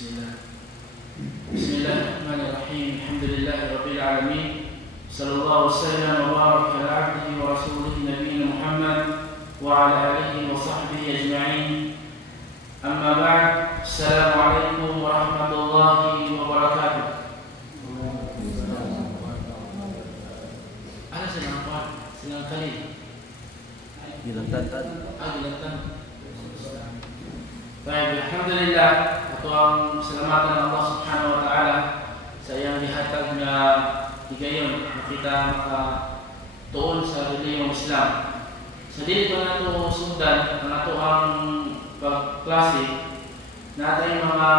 Bismillah. Bismillahirrahmanirrahim. Alhamdulillahi rabbil alamin. Sallallahu wasallam wa baraka ala abdihi wa rasulihi nabiyina Muhammad wa ala alihi wa sahbihi ajma'in. Amma ba'd. Assalamualaikum warahmatullahi wabarakatuh. Ada silang kali. Dilantan. Baik, alhamdulillah. Ito ang salamatan ng Allah subhanahu wa ta'ala sa iyang lihatag na higayon na kita makatuon sa reliyong Islam. Sa dili ko na ito sundan ang ito ang pagklase na atay mga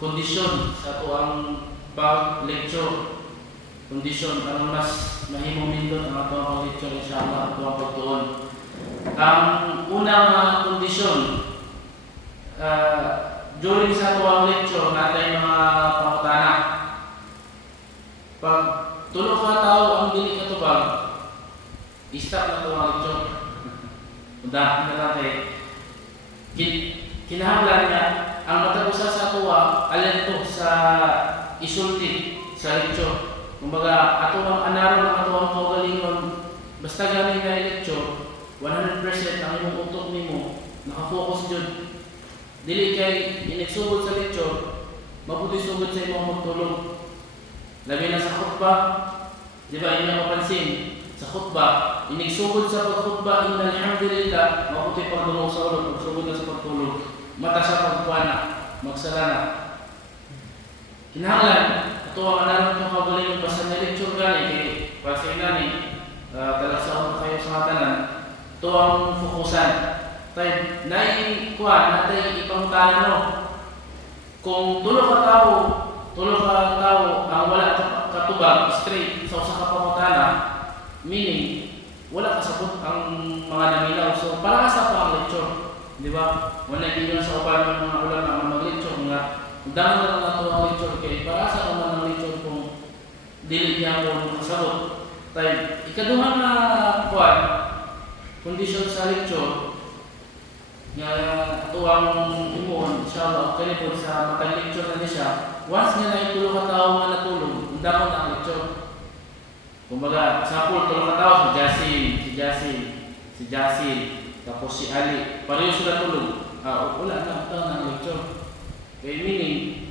kondisyon sa ito ang pag-lecture. Kondisyon, ano mas mahimong mindot ang ito ang lecture, inshallah, ito ang pagtuon. Ang unang kondisyon, during sa tuwang lecture natin mga pangutana. Pag tulog ka tao ang dili katubag, i-stop na tuwang lecture. Undahan na natin. Kinahanglan nga ang matagusa sa tuwa alento sa isulti sa lecture. Kumbaga ato ang anaron ang ato ang kaugalingon, basta galing na lecture 100% ang imong utok nimo naka-focus jud. Dili kay inigsugod sa lecture, mabuti sugod sa imong magtulog. Labi na sa khutbah, di ba inyo mapansin, sa khutbah, inigsugod sa pagkhutbah, innal hamdulillah, mabuti pagdungo sa ulo, pagsugod na sa pagtulog, mata sa pagkuana, magsalana. Kinahanglan, ito ang anaron kong kagaling basta na lecture gani, kay pasay nani, talagsaon kayo sa tanan, ito ang fokusan. Tayo, naikuha natin ipangutana no. Kung tulog ka tao ang wala katubag, straight sa usa ka pangutana, meaning wala kasabot ang mga naminaw. So para sa pang lecture, di ba? Wala din sa uban ng mga ulama ang mag-lecture nga. Dahil na lang nato ang lecture kay para sa mga lecture kung dili niya mo kasabot. Tayo, ikaduhang na kuan condition sa lecture nga tuwang imuon, inshallah, kani po sa matang lecture na siya. Once nga naitulog ka tao nga natulog, undakon na ang lecture. Kumbaga, sample, tulog ka tao, si Jasil, tapos si Ali, pareho sila tulog. Wala na, ito na ang lecture. Kaya meaning,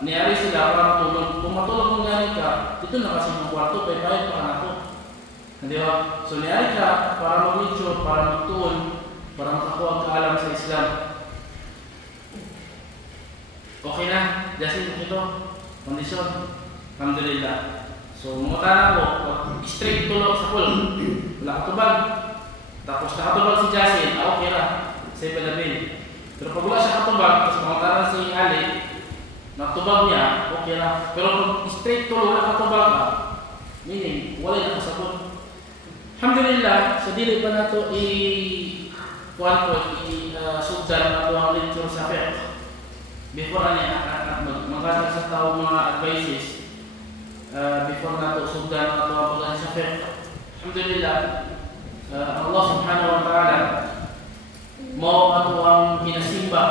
niyari sila para matulog. Kung matulog mo nga ka, ito na kasi ng kwarto, pay-pay pa ka na to. Hindi ba? So niyari ka para mag-lecture, para magtuon, para makakuha ang kaalam sa Islam. Okay na, Jasin, ito, kondisyon. Alhamdulillah. So, mungutana ko, straight tulog sa pool. Wala katubag. Tapos nakatubag si Jasin, okay na. Say palabin. Pero pag wala siya katubag, tapos mungutana si Ali, nakatubag niya, okay na. Pero pag straight tulog, wala katubag ka, meaning, wala na kasabot. Alhamdulillah, sa dili pa na ito kuan ko i-sugdan na ang lecture sa fiqh. Before magkatag sa tao mga advices, before na ito sugdan na ito ang pagkakas sa fiqh. Alhamdulillah, Allah subhanahu wa ta'ala mo ato ang kinasimba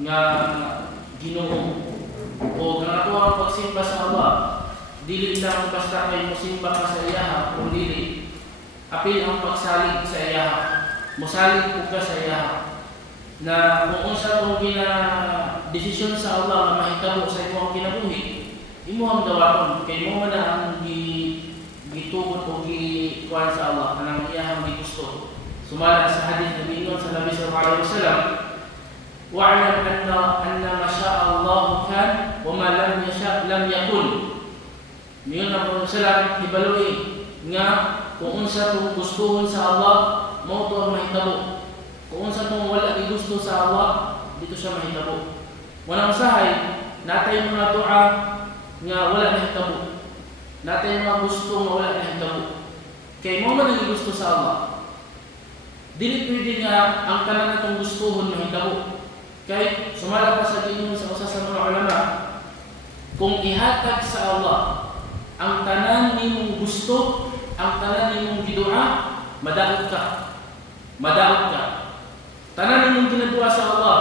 nga Ginoo o nga ato ang pagsimba sa Allah. Dili lang basta kay musimba ka sa iyaha, kung dili apil ang pagsalig sa iyaha. Musalig po ka sa iya na kung unsa kong desisyon sa Allah na mahitabo sa imo ang kinabuhi, imo ang dawaton kay mo man ang gitugot o gikuan sa Allah kanang iyahang gigusto. Sumala sa hadith na biingon sa Nabi sallallahu alaihi wasallam, wa'lam anna ma syaa Allah kan wa ma lam yasha lam yakun. Miyon ang sallam hibaloi nga kung unsa tong gustuhon sa Allah mo to ang mahitabo. Kung unsa tong wala gigusto sa Allah, dito siya mahitabo. Walang sahay, natay mga dua nga wala mahitabo. Natay mga gusto nga wala mahitabo. Kay mo man ang gusto sa Allah. Dili pwede nga ang tanan natong gustuhon mahitabo. Kay sumala pa sa Ginoo sa usa sa mga ulama, kung ihatag sa Allah ang tanan nimong gusto, ang tanan nimong gidua, madaot ka. Tanan nimong ginadua sa Allah,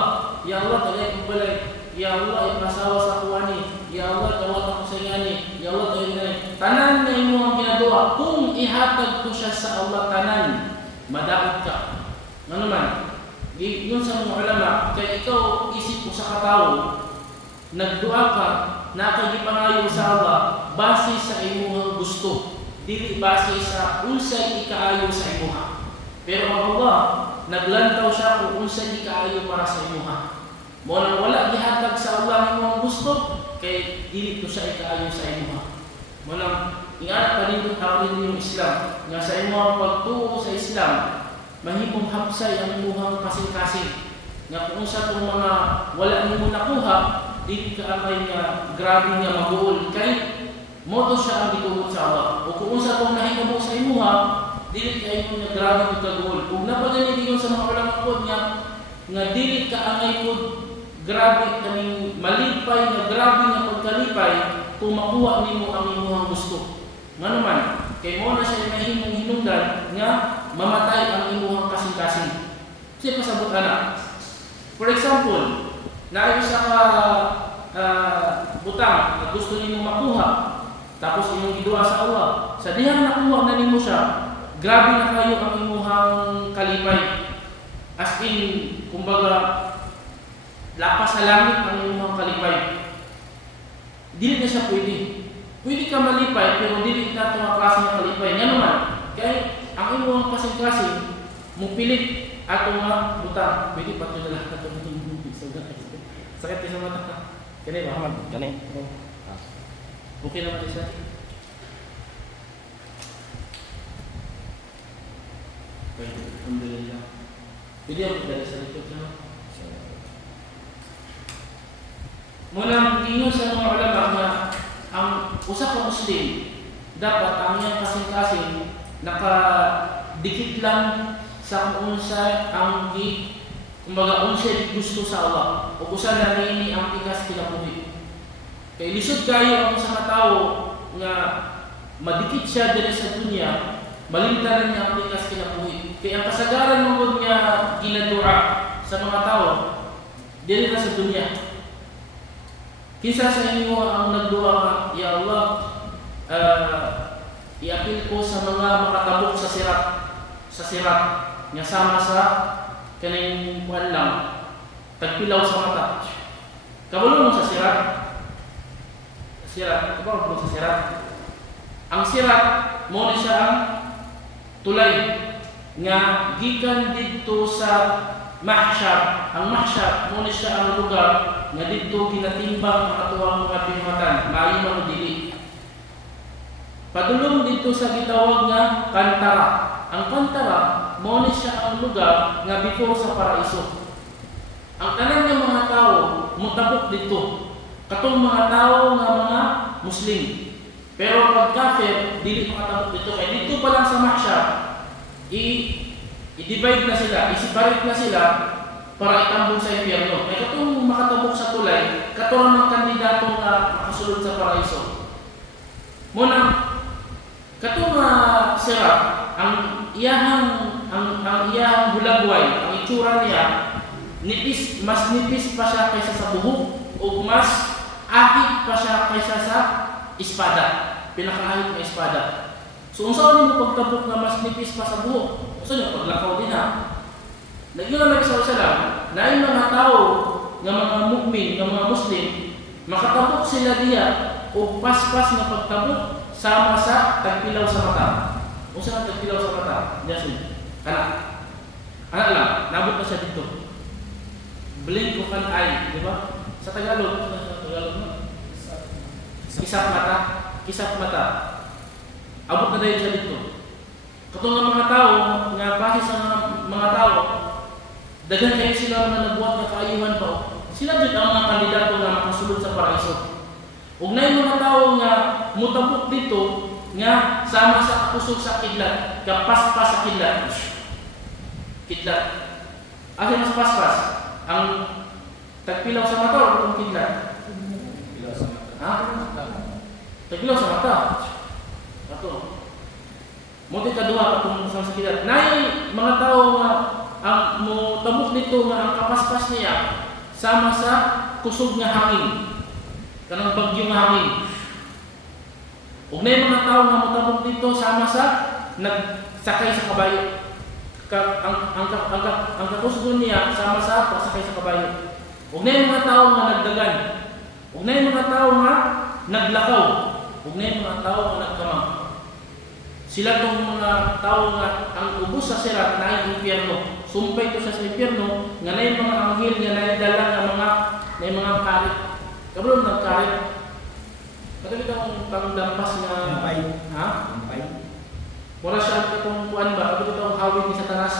ya Allah tagay ko balay, ya Allah ipasawa sa kuwani, ya Allah tawat ako sa ingani, ya Allah tagay na tanan nga imo ang ginadua. Kung ihatag ko siya sa Allah tanan, madaot ka. Ano man? Yun sa mga ulama, kaya ikaw isip ko sa katao, nagdua ka, nakagipangayo sa Allah, base sa imong gusto, dili base sa unsay ikaayo sa imuha. Pero ang Allah, naglantaw siya kung unsay ikaayo para sa imuha. Mo nang wala gihatag sa Allah imong gusto, kay dili to siya ikaayo sa imuha. Mo nang ingana pa rin yung Islam, nga sa imong pagtuo sa Islam, mahimong hapsay ang imuhang kasing-kasing. Nga kung sa itong mga wala nimo nakuha, dili ka amay nga grabe nga mag-uol kay moto siya ang gitugot sa Allah. O kung sa itong nahitabo sa imuha, dili ka imo nga grabe nga kag-uol. Kung napaganitin sa mga ulama po nga dili ka amay po grabe kaning malipay nga grabe nga pagkalipay kung makuha nimo ang imuhang gusto. Nga naman, kay mo na siya mahimong hinungdan nga mamatay ang imuhang kasing-kasing. Siya pasabot ana. For example, naayo sa butang na gusto nimo makuha, tapos imong gidua sa Allah. Sa dihang nakuha na nimo siya, grabe na kayo ang imuhang kalipay. As in, kumbaga, lapas sa langit ang imuhang kalipay. Dili na siya pwede. Pwede ka malipay, pero dili ka ito ang klase ng kalipay. Nga naman, kaya ang imuhang kasing-kasing, mupilit ato nga butang. Pwede pa ito na lahat ito. Sakit sa mata. Kani ba? Kani. Okay naman isa. Pwede. Alhamdulillah. Pwede ako dari sa likod na. Muna ingon sa mga ulama na ang usa ka Muslim dapat ang iyang kasing-kasing nakadikit lang sa kung unsa ang kumbaga unsa gusto sa Allah o usa na niini ang tikas kinabuhi. Kay lisod kayo ang usa ka tawo nga madikit siya diri sa dunya, malimtanan niya ang tikas kinabuhi. Kay ang kasagaran mo niya ginadua sa mga tawo diri na sa dunya. Kisa sa inyo ang nagdua nga, ya Allah, iapil ko sa mga makatabok sa sirat, nga sama sa kaning kuhan lang, tagpilaw sa mata. Kabalo mo sa sirat? Kabalo mo sa sirat? Ang sirat, mo ni siya ang tulay, nga gikan dito sa mahsyar. Ang mahsyar, mo ni siya ang lugar, nga dito ginatimbang ang atuang mga bihatan, maayo man o dili. Padulong dito sa gitawag nga kantara. Ang kantara, mo ni siya ang lugar nga before sa paraiso. Ang tanan nga mga tao mutabok dito. Katong mga tao nga mga Muslim. Pero pag kafir, dili makatabok dito. Kaya dito pa lang sa mahsyar, i-divide na sila, i-separate na sila para itambong sa impyerno. Kaya katong makatabok sa tulay, katong ng kandidato na makasulod sa paraiso. Muna, katong sirat, ang iyahang hulagway, ang itsura niya, mas nipis pa siya kaysa sa buhok o mas ahit pa siya kaysa sa espada, pinakaahit na espada. So, kung saan mo pagtabok na mas nipis pa sa buhok, gusto nyo, paglakaw din ha. Nagyunan nagsasalam na yung mga tao, ng mga mu'min, ng mga Muslim, makatabok sila diya o paspas na pagtabok sama sa tagpilaw sa mata. Kung saan tagpilaw sa mata? Diyan, anak lang, nabot na siya dito. Blink of an eye, di ba? Sa Tagalog, kisap mata. Abot na dahil siya dito. Katong ng mga tao, nga base sa mga tao, daghan kayo sila na nabuhat na kaayuhan pa. Sila dito ang mga kandidato na makasulod sa paraiso. Ug na yung mga tao nga mutabok dito, nga sama sa kusog sa kidlat, kapaspas sa kidlat. Kidlat. Asin mas paspas. Ang tagpilaw sa mata o ang kidlat? Tagpilaw sa mata. Ha? Tagpilaw sa mata. Ato. Muti kaduha katong sa kidlat. Nay mga tao nga ang mutabok dito nga ang kapaspas niya sama sa kusog nga hangin. Kanang bagyo nga hangin. Ug na mga tawo nga motabok dito sama sa nagsakay sa kabayo. Ang kakusgon niya sama sa pagsakay sa kabayo. Ug na mga tawo nga nagdagan. Ug na mga tawo nga naglakaw. Ug na mga tawo nga nagkamang. Sila tong mga tawo nga ang ubos sa sirat na ang impyerno. Sumpay to sa impyerno nga na mga anghel nga naidala nga mga karit. Kabalo nagkarit. Kadali tong pangdampas nga Ampay. ha? Ampay. Wala siya itong kuan ba? Kadali tong hawid ni Satanas.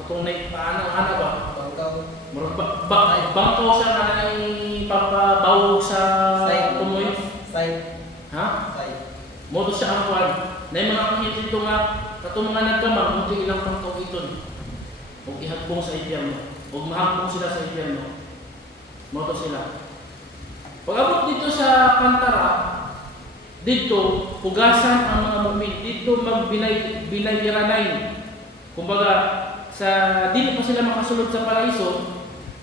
Katong paano ba? Pagkaw. Murag bangko siya nga nang ipapabaw sa Side. tumoy. Side. Ha? Side. Moto siya ang kuan. Na yung mga anghel dito nga katong mga nagkamang hindi ilang pangkawiton. Ug ihagpong sa impyerno. Ug mahagpong sila sa impyerno. Moto sila. Pag-abot dito sa Pantara, dito hugasan ang mga mu'min, dito magbinay-biranay. Kumbaga, sa dili pa sila makasulod sa paraiso,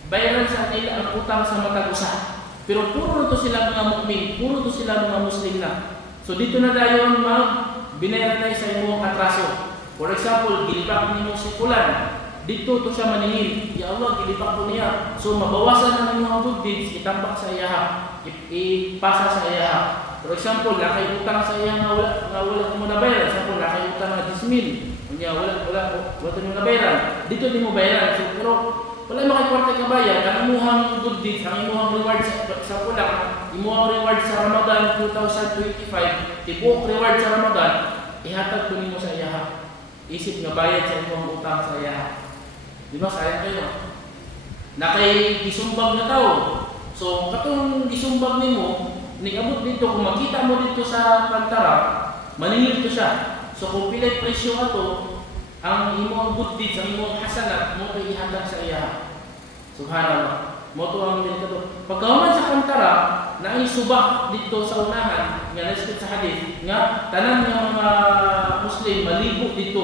bayaran sa nila ang utang sa matag usa. Pero puro to sila mga mu'min, puro to sila mga Muslim na. So dito na dayon magbinayaranay sa imong atraso. For example, gilipak nimo si fulan, dito to siya maningil. Ya Allah, gilipak ko niya. So mabawasan ang imong good deeds, itambak sa iya, ipasa sa iya. For example, nakay utang sa iya nga wala mo nabayaran. For example, nakay utang nga 10,000. Unya wala mo nabayaran. Dito di mo bayaran. So pero wala makikwarta ka bayan, ang imuhang good deeds, ang imuhang reward sa pulang, imuhang reward sa Ramadan 2025, tibuok reward sa Ramadan, ihatag ko nimo sa iya. Isip nga bayad sa imong utang sa iya. Di ba sayang kayo? Nakay gisumbag na tao. So katong gisumbag nimo, nigabot dito kung makita mo dito sa Pantara, maningil to siya. So kung pilay presyo ato, ang imong good deeds, ang imong hasanat mo kay ihatag sa iya. Subhanallah. Mo to ang delikado. Pagkahuman sa Pantara, na subak dito sa unahan nga naskit sa hadith nga tanan nga mga Muslim malibo dito.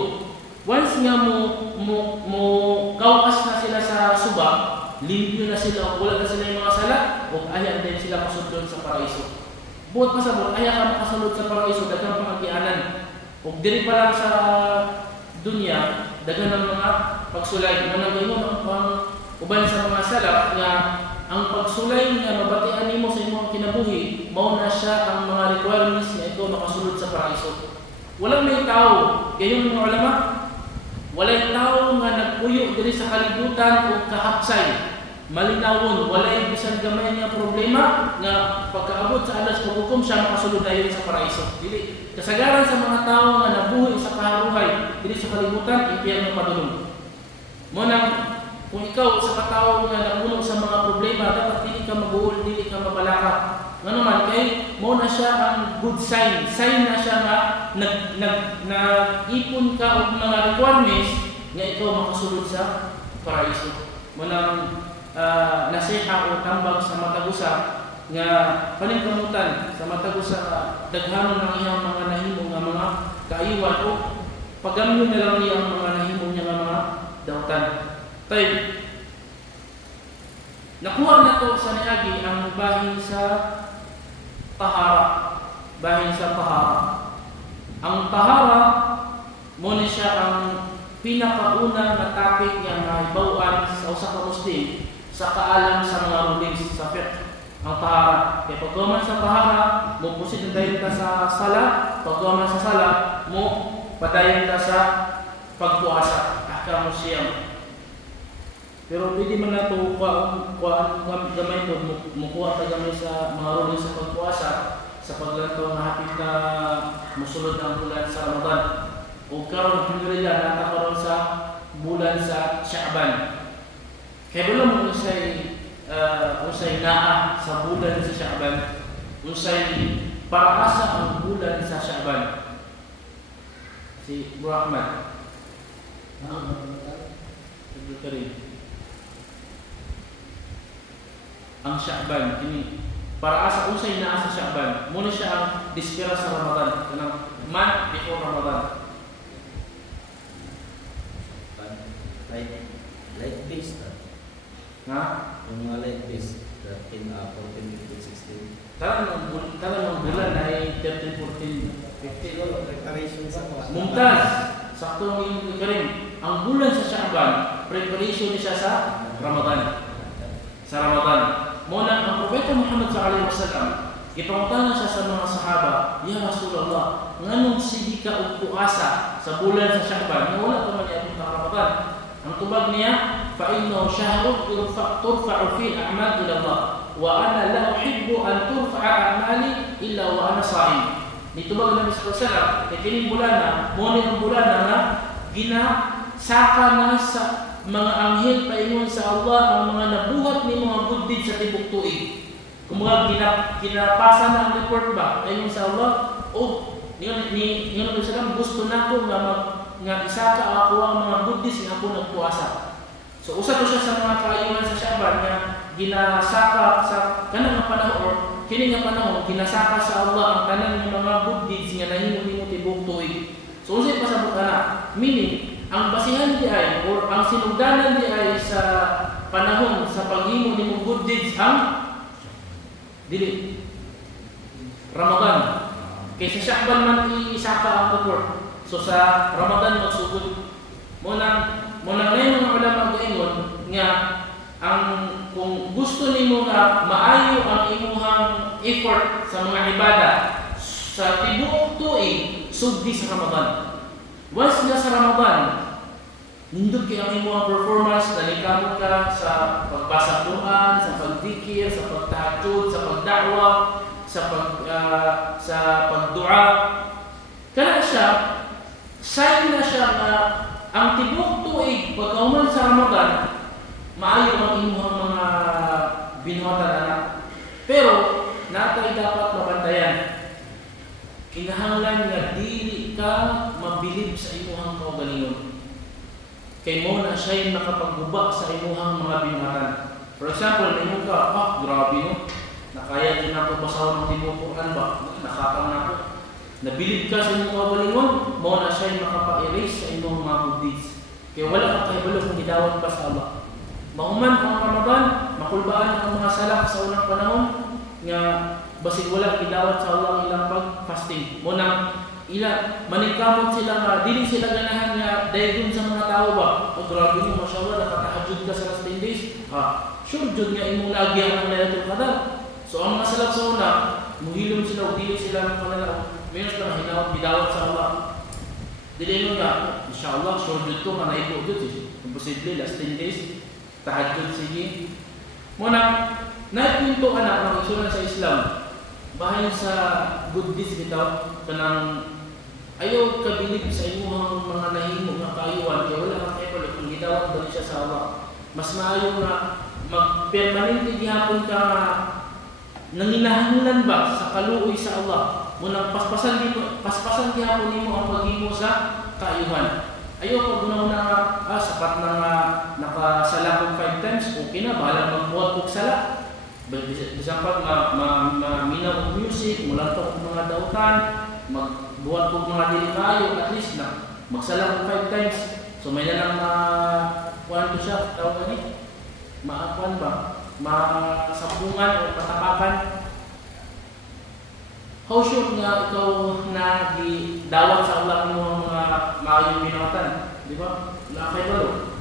Once nga mo kawas na sila sa subak, limpyo na sila, wala na sila yung mga sala, o ayan din sila masudlon sa paraiso. Buot pasabot, ayan ka makasulod sa paraiso, dagang pangagianan. O diri pa lang sa dunya, dagan ng mga pagsulay. Manang mo ang uban sa mga salaf nga ang pagsulay nga mabatian nimo sa imong kinabuhi, mao na siya ang mga requirements nga ikaw makasulod sa paraiso. Walang may tao, gayon mga ulama, walay tao nga nagpuyo diri sa kalibutan o kahapsay. Malinawon, walay bisan gamay nga problema nga pagkaabot sa alas paghukom siya makasulod dayon sa paraiso. Dili kasagaran sa mga tao nga nabuhi sa kaharuhay diri sa kalibutan, impyerno padulong. Mo nang kung ikaw sa katao nga napuno sa mga problema, dapat dili ka maguol, dili ka mabalaka. Nga naman kay mo na siya ang good sign. Sign na siya nga nag-ipon ka og mga requirements nga ikaw makasulod sa paraiso. Mo nang nasiha o tambag sa matagusa nga paningkamutan sa matagusa daghanon ng iyang mga nahimo nga mga kaiwan o pagamyo na lang niya ang mga nahimo niya nga mga dautan. Tayo, nakuha na to sa niagi ang bahin sa tahara. Bahin sa tahara. Ang tahara, muna siya ang pinakaunang na topic nga mahibawan sa usa ka Muslim sa kaalam sa mga rulings sa fiqh. Ang tahara. Kaya pagkaman sa tahara, mo pusit na dayon ka sa sala. Pagkaman sa sala, mo padayon ka sa pagpuasa. Ahkamu siyam. Pero pwede man na ito gamay ito, mukuha ka gamay sa mga ruling sa pagpuasa sa paglantaw na hapit na musulod ng bulan sa Ramadan. O karon pinrila nata karon sa bulan sa Sha'ban. Kaya wala mo usay naa sa bulan sa Sha'ban. Usay paraasa ang bulan sa Sha'ban. Si Rahman. Ang Sha'ban ini para asa usay naa sa Sha'ban. Muna siya ang dispira sa Ramadan, kanang month before Ramadan. Like this. Ha? Yung mga like this, 13, 14, 15, 16. Talang bulan ay 13, 14, 15. Preparation sa mga. Mumtaz, sakto ang iyong karim. Ang bulan sa Sha'ban, preparation niya sa Ramadan. Sa Ramadan. Muna, ang Propeta Muhammad SAW, ipangutangan siya sa mga sahaba, Ya Rasulullah, nganong sige ka og puasa sa bulan sa Sha'ban, nga wala pa man iabot ang Ramadan. Ang tubag niya, فَإِنَّهُ شَهْرٌ تُرْفَعُ فِيهِ الْأَعْمَالُ إِلَى اللَّهِ وَأَنَا لَا أُحِبُّ أَنْ تُرْفَعَ أَعْمَالِي إِلَّا وَأَنَا صَائِمٌ. Nitubag Nabi sallallahu alaihi wasallam, kining bulana, mo ni bulana nga ginasaka na sa mga anghel paingon sa Allah ang mga nabuhat ni mga buddid sa tibok tuig. Kumaga ginapasa na ang report ba paingon sa Allah o ni Nabi sallallahu gusto nako nga isaka ako ang mga buddhis nga ako nagpuasa. So usa to siya sa mga kaayuhan sa Sha'ban nga ginasaka sa kanang panahon, kini nga panahon ginasaka sa Allah ang tanan ng mga buddhis nga nahimo tibok tuig. So unsay pasabot ana? Meaning ang basihan di ay or ang sinugdanan di ay sa panahon sa paghimo ni mong buddhis ang dili Ramadan. Kaysa Sha'ban man isaka ang report. So sa Ramadan magsugod muna ngayon mga ulama gaingon nga ang kung gusto nimo nga maayo ang imuhang effort sa mga ibada sa tibuok tuig sugdi sa Ramadan. Once na sa Ramadan nindot kay ang imuhang performance nalikabot ka sa pagbasa Quran, sa pagdikir, sa pagtahajjud, sa pagda'wa, sa pagdua. Kana siya sign na siya na ang tibok tuig pagkauman sa Ramadan maayo ang imuhang mga binuhatan anak. Pero natay dapat mabantayan. Kinahanglan nga dili ka mabilib sa imuhang kaugalingon. Kay mo na siya'y nakapagguba sa imuhang mga binuhatan. For example, nimo ka, grabe no. Nakaya din ako basahon ng tinutukan ba? Nakakang na ako. Nabilib ka sa inyong kaugalingon, mo na siya'y makapa-erase sa inyong mga buddhis. Kaya wala kang kahibalo kung gidawat pa sa Allah. Mahuman ang Ramadan, makulbaan ang mga salak sa unang panahon nga basig wala gidawat sa Allah ang ilang pag-fasting. Mo nang maningkamot sila nga, dili sila ganahan nga dahil sa mga tao ba? O grabe mo, mashallah, nakatahajud ka sa last 10 days. Sure, jud nga imong lagyan ng Laylatul Qadar. So ang mga salak sa una, muhilom sila o dili sila ng panalaw. Meron na hinawat, bidawat sa Allah. Dili mo na, inshallah, sure jud to, manaibo jud. Imposible, last 10 days, tahajud sige. Muna, naipinto anak ng isulan sa Islam. Bahayan sa Buddhist bitaw, kanang ayaw kabilib sa inyong mga nahimo nga kaayuan, kaya wala kang epal kung gidawat ba siya sa Allah. Mas maayo nga magpermanente gihapon ka nanginahanglan ba sa kaluoy sa Allah. Munang paspasan gihapon nimo ang paghimo sa kaayuhan. Ayaw pag una-una nga, sapat na nga nakasala kong 5 times, okay na, bahala magbuhat kong sala. Bisang pag minaw kong music, mula to kong mga dautan, magbuhat kong mga dilikayo, at least na magsala kong 5 times. So may na lang kuhan ko siya, tawag gani, maakuan ba? Masapungan o matapakan. How sure nga ikaw na dawat sa Allah mo mga maayong binawatan? Di ba? Lakay ba lo?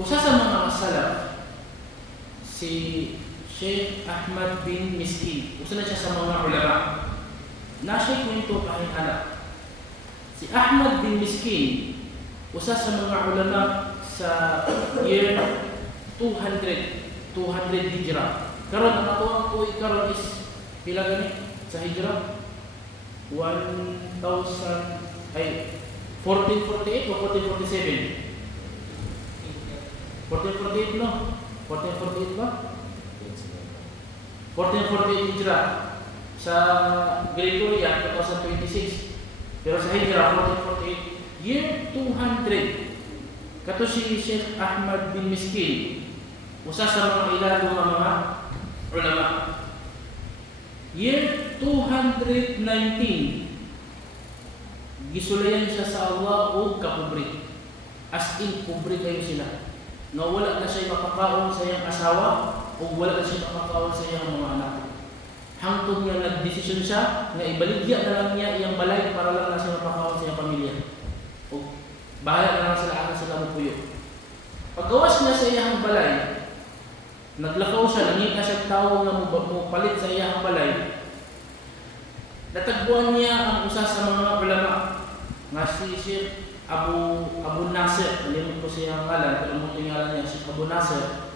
Usa sa mga salaf, si Sheikh Ahmad bin Miskin, usa na siya sa mga ulama. Nasa'y kwento kahit anak. Si Ahmad bin Miskin, usa sa mga ulama sa year 200 hijrah. Karon ang atuang tuig karon is pila gani sa hijrah? 1448 o 1447? 1448 no? 1448 ba? 1448 hijrah. Sa Gregoria 2026. Pero sa hijrah 1448 year 200. Kato si Sheikh Ahmad bin Miskin, usa sa mga ilado nga mga ulama. Year 219, gisulayan siya sa Allah o kapubri. As in, kubri kayo sila. nga wala na siya mapakaon sa iyang asawa o wala na siya mapakaon sa iyang mga anak. Hangtod nga nagdesisyon siya nga ibaligya na lang niya iyang balay para lang na siya mapakaon sa iyang pamilya. O bahala na lang sila akan sila magpuyo. Paggawas niya sa iyang balay, naglakaw siya, nangita siya tao nga mo palit sa iyang balay. Natagpuan niya ang usa sa mga ulama nga si Sheikh Abu Nasir, alimot ko siya ang ngalan, pero mo tingalan niya si Abu Nasir.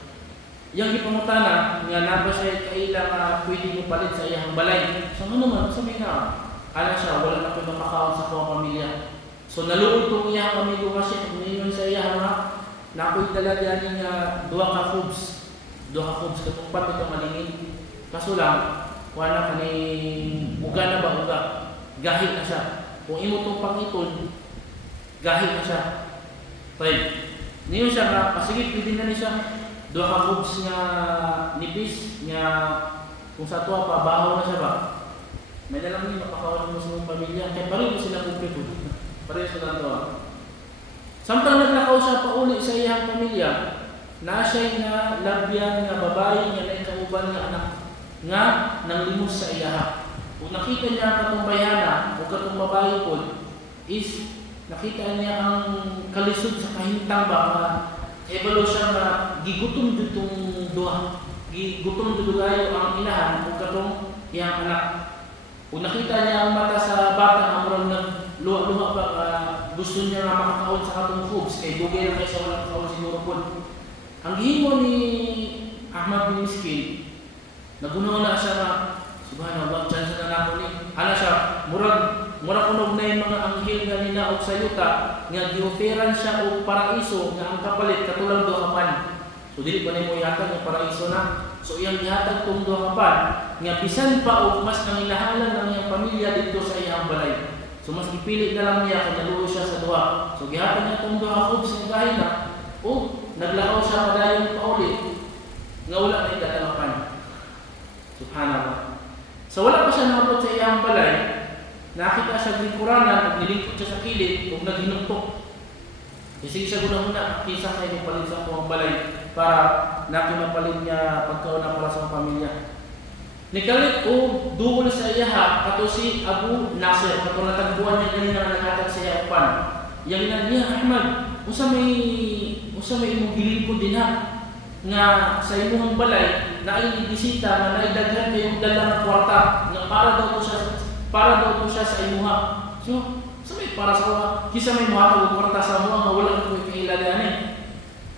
Yang ipangutana nga naba siya kaila nga pwede mo palit sa iyang balay. So ano naman, sabi nga, ana siya, wala na ko makakaon sa akong pamilya. So naluod tong iyang amigo nga siya, ningon sa iya nga, nako'y dala diyan nga 2 ka khubs. 2 ka khubs, katungpat ito malingin. Kaso lang, wala kaning uga na ba uga? Gahit na siya. Kung imo tong pangiton, gahit na siya. Right. Niyo siya nga, sige, pwede na ni siya. 2 ka khubs nga nipis, nga kung sa tuwa pa, bahaw na siya ba? May nalang niyo, mapakawalan mo sa mong pamilya. Kaya pareho sila kumplito. Pareho sila tuwa. Samtang naglakaw siya pauli sa iyang pamilya, na siya nga labyan nga babae nga naikauban nga anak nga nanglimos sa iya. Kung nakita niya ang katong bayana o katong babae po, is nakita niya ang kalisod sa kahintang ba nga ebalo siya nga gigutom ditong duha. Gigutom dito kayo ang inahan o katong iyang anak. Kung nakita niya ang mata sa bata ang murang nagluha-luha ba gusto niya nga makakaon sa katong khubs kay dugay na kayo sa walang kaon siguro po. Ang gihimo ni Ahmad bin Miskin, nagunaw na siya nga, subhanallah, chance na nako ni. Ana siya, murag kunog na yung mga anghel nga ninaog sa yuta, nga gioferan siya og paraiso nga ang kapalit katulang 2 kapan. So dili pa nimo ihatag nga paraiso na. So iyang gihatag tong 2 kapan, nga bisan pa og mas nangilahalan ng iyang pamilya dito sa iyang balay. So mas ipili na lang niya kung naluo siya sa 2. So gihatag niya tong 2 khubs nga gahin na, o naglakaw siya padayon pauli nga wala na itatalapan. Subhanallah. So wala pa siya naabot sa iyang balay, nakita siya lingkuranan at nilingkod siya sa kilid kung naghinuntok. Kasi siya guna-guna, kisa kayo palit sa akong balay para nakimapalit niya pagkauna para sa pamilya. Nikalit o duol sa iyaha kato si Abu Nasir, kato natagbuan niya ganyan na naghatag sa iya upan. Yang niya, Ahmad, usa may imong gilingkod din ha, nga sa imong balay na ay bisita nga naidaghan kayong dala ng kwarta nga para daw to siya sa imuha. So, may para sa kisa may muha kag kwarta sa mo nga wala ko kailalian eh.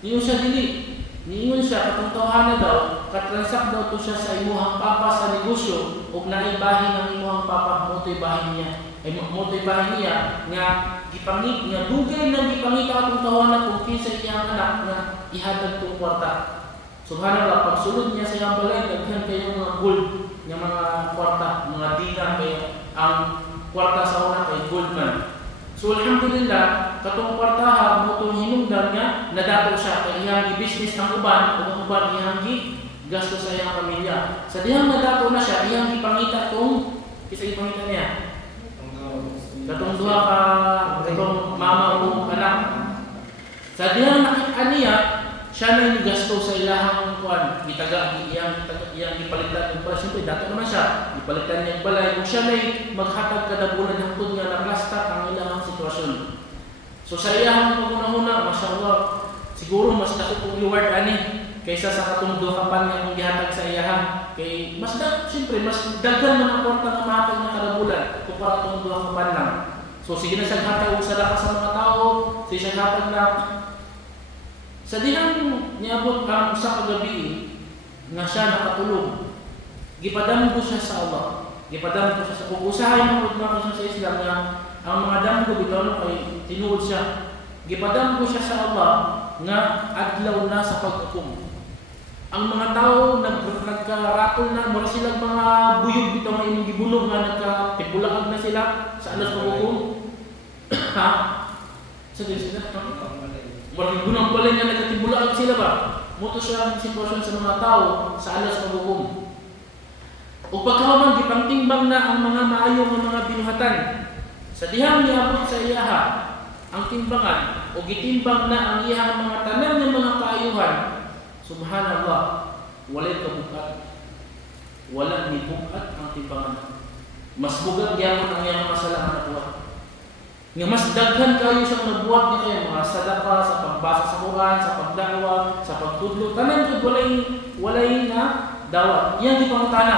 Niyo siya dili. Niingon siya katong tawhana daw, katransak daw to siya sa imuhang papa sa negosyo ug naibahin ang imuhang papa mo to'y bahin niya. Ay mo to'y bahin niya nga gipangit nga dugay nang gipangita atong tawhana kung kinsa iyang anak nga ihatag tong kwarta. Subhanallah, pagsulod niya sa iyang balay, daghan kayo mga gold, nga mga kwarta, mga dinar kayo, ang kwarta sa una kay gold man. So alhamdulillah, katong kwartaha, mo itong hinungdan nga, nadato siya, kay iyang i-business ng uban, o ang uban iyang gasto sa iyang pamilya. Sa diyang nadato na siya, iyang ipangita itong, isa ipangita niya? Katong 2 ka, katong mama o anak. Sa diyang nakita niya, siya na yung gasto sa ilahang kuan, iyang ipalitan yung balay. Siyempre, dato naman siya, ipalitan niya yung balay. Kung siya na maghatag kada bulan ng tun nga na-plastak ang ilahang sitwasyon. So sa ilahang paguna-una, mashallah, siguro mas dako kong reward ani kaysa sa katong 2 kapan nga kung gihatag sa ilahang. Kay siyempre, mas daghan man ang kwarta nga mahatag na kada bulan kumpara itong 2 kapan lang. So sige na siya hatag sa lakas sa mga tao, sige siya hatag na. Sa dihang niabot ang usa ka gabi nga siya nakatulog, gipadamgo siya sa Allah. Gipadamgo siya sa usahay mo sa Islam nga ang mga damgo bitaw kay tinuod siya. Gipadamgo siya sa Allah nga adlaw na sa pag-ukom. Ang mga tao nagkaratol na, mura silang mga buyog bitaw nga imong gibunog nga nagkatibulaag na sila sa alas pag-ukom. Ha? Sa sila walang gunang pala niya nagkatibulaag sila ba? Muto siya ang sitwasyon sa mga tao sa alas pag-ukom. O pagkaman, gipangtimbang na ang mga maayo ng mga binuhatan. Sa dihang niabot sa iyaha, ang timbangan, o o gitimbang na ang iyang mga tanan ng mga kaayuhan, subhanallah, walay kabukat. Wala ni bukat ang timbangan. Mas bugat gyapon ang iyang mga sala nga nabuhat. Nga mas daghan kayo siyang nabuhat ni kayo mga sadaka sa pagbasa sa Quran, sa pagdakwa, sa pagtudlo, tanan jud walay na dawat. Iyang gipangutana.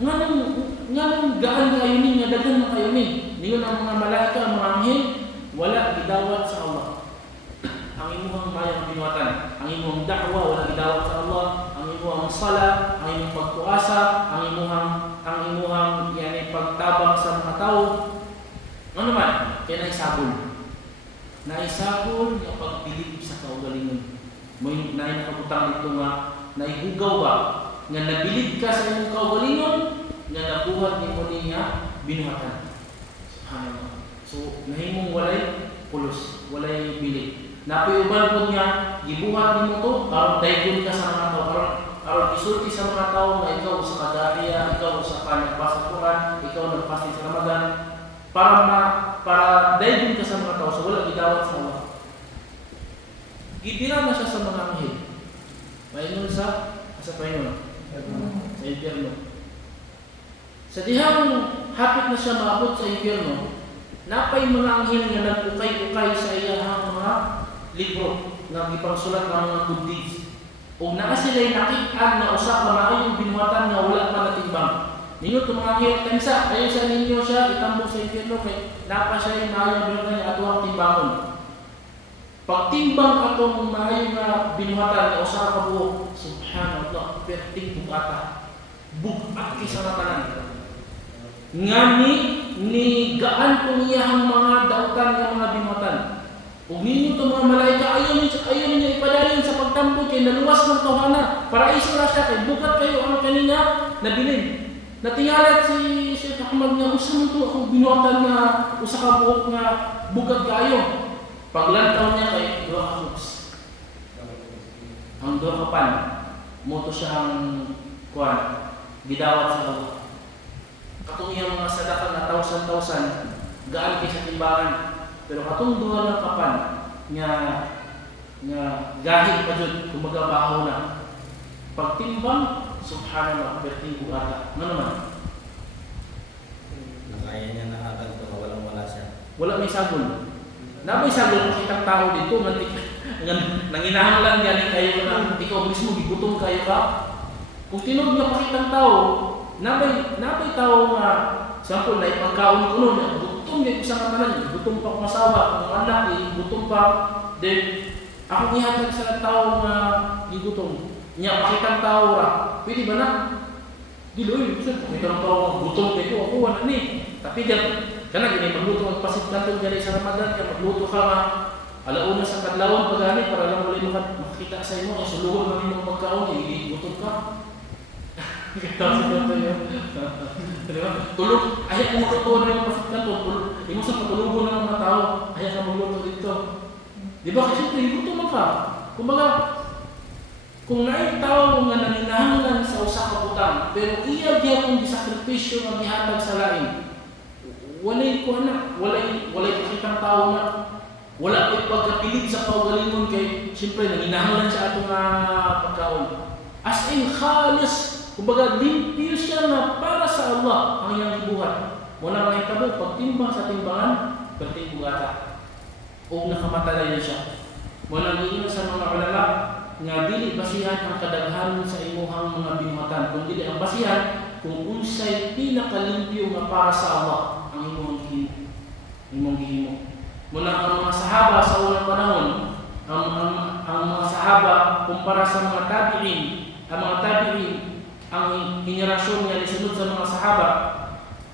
Nganong gaan kayo ni nga daghan na kayo ni. Niyon ang mga malaika, ang mga anghel, wala gidawat sa Allah. Ang imuhang mayang binuhatan, ang imuhang da'wa wala gidawat sa Allah, ang imuhang sala, ang imuhang pagpuasa, ang imuhang yani pagtabang sa mga tao. Ano naman? Kaya naisabol. Naisabol nga pagbilib sa kaugalingon. May nakabutang dito nga naihugaw ba nga nabilib ka sa imong kaugalingon nga nabuhat nimo niya binuhatan. Subhanallah. So nahimong walay pulos, walay bilib. Napiuban po niya, gibuhat nimo to aron daygon ka sa mga tao, aron isulti sa mga tao nga ikaw sa kadariya, ikaw sa panagbasa Quran, ikaw nagfasting sa Ramadan, para daygon ka sa mga tao, so wala gidawat sa Allah. Gibira na siya sa mga anghel. Paingon sa paingon. Sa impyerno. Sa dihang hapit na siya maabot sa impyerno, napay mga anghel nga nag-ukay-ukay sa iyang mga libro nga gipangsulat ng mga good deeds. O naa sila'y nakit-an na usa ka maayong binuhatan nga wala pa natimbang. Ninyo tumangil tansa, ayo sa ninyo siya itambok sa impyerno kay napa siya yung maayong binuhatan nga atuang timbangon. Pagtimbang atong maayong nga binuhatan nga usa ka buok, subhanallah, perting bugata. Bugat kay sa tanan. Ngani ni gaan kung iyang mga dautan nga mga binuhatan. Kung ninyo itong mga malaika, ayaw ninyo ipadalin sa pagtampo kay naluwas ng tawhana. Paraiso na siya kay bukat kayo ang kanina nabilin. Natingalat si Sheikh Ahmad nga, usa man to akong binuhatan nga usa ka buok nga bukat kayo. Paglantaw niya kay duha ka hooks. Ang duha ka pan, moto siyang kuwan, gidawat sa Allah. Katong iyang mga sadaka na 1,000, gaan kay sa timbangan. Pero katong duha ng kapan nga gahit pa jud kumbaga bahaw na. Pagtimbang, subhanallah, perting bugata. Ano naman? Nakaya niya na agad ito, walang-wala siya. Wala may sagol. Napay sagol makitang tao dito, nanginahanglan galing kayo na ikaw mismo gigutom kayo ka. Kung tinud nga makitang tao, napay tao nga sample na ipagkaon ko nun, gutom yung isang katanan, gutom pa akong asawa, akong anak, gutom pa, then ako ihatag sa tao na gigutom. Niya, makitang tao ra, pwede ba na? Diloy, makitang tao, gutom kayo, ako wala ni. Tapi dyan, kana gini, magluto ang pasit natin gani sa Ramadan, kaya magluto ka nga, alauna sa kadlawon pagani, para lang ulit makita sa imo, ay suluhon namin mong magkaon, hindi gutom ka. Tulog, ayaw mo magluto na yung pasit natin, hindi mo sa patulugon ng mga tao, ayaw ka magluto dito. Di ba? Kasi gutom ka. Kumbaga, kung naitaw nga nanginahanglan sa usa ka butang, pero iya diya kung gisakripisyo nga gihatag sa lain. Walay ko na, walay pakitang tao na, wala ko'y pagkapilit sa kaugalingon kay siyempre nanginahanglan sa atong pagkaon. As in khalis, kumbaga limpyo siya na para sa Allah ang iyang gibuhat. Wala may tabo, pagtimbang sa timbangan, perting bugata. O nakamatay na siya. Wala giingon sa mga ulama nga dili basihan ang kadaghanon sa imuhang mga binuhatan, kundi ang basihan kung unsay pinakalimpyo nga para sa Allah ang imong gihimo. Muna ang mga sahaba sa unang panahon, ang mga sahaba kumpara sa mga tabi'in, ang henerasyon nga nisunod sa mga sahaba,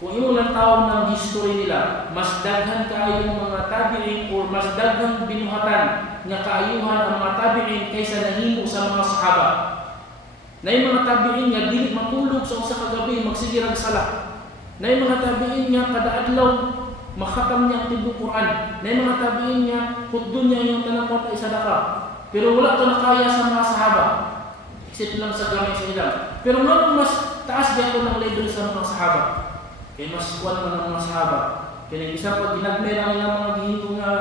kung imo lang taon ng history nila, mas daghan kaayo mga tabi'in o mas daghan binuhatan nga kaayuhan ang mga tabi'in kaysa nahimo sa mga sahaba. Nay mga tabi'in nga dili matulog sa usa ka gabi magsige rag sala. Nay mga tabi'in nga kada adlaw makatam niya ang tibuok Quran. Nay mga tabi'in nga hudon niya yung tanang kwarta isadaka. Pero wala to nakaya sa mga sahaba. Except lang sa gamay sa ilang. Pero nga mas taas gyapon ang level sa mga sahaba. Kaya mas kuwan man ang mga sahaba. Kaya isa pag ginagmay lang ng mga gihimo nga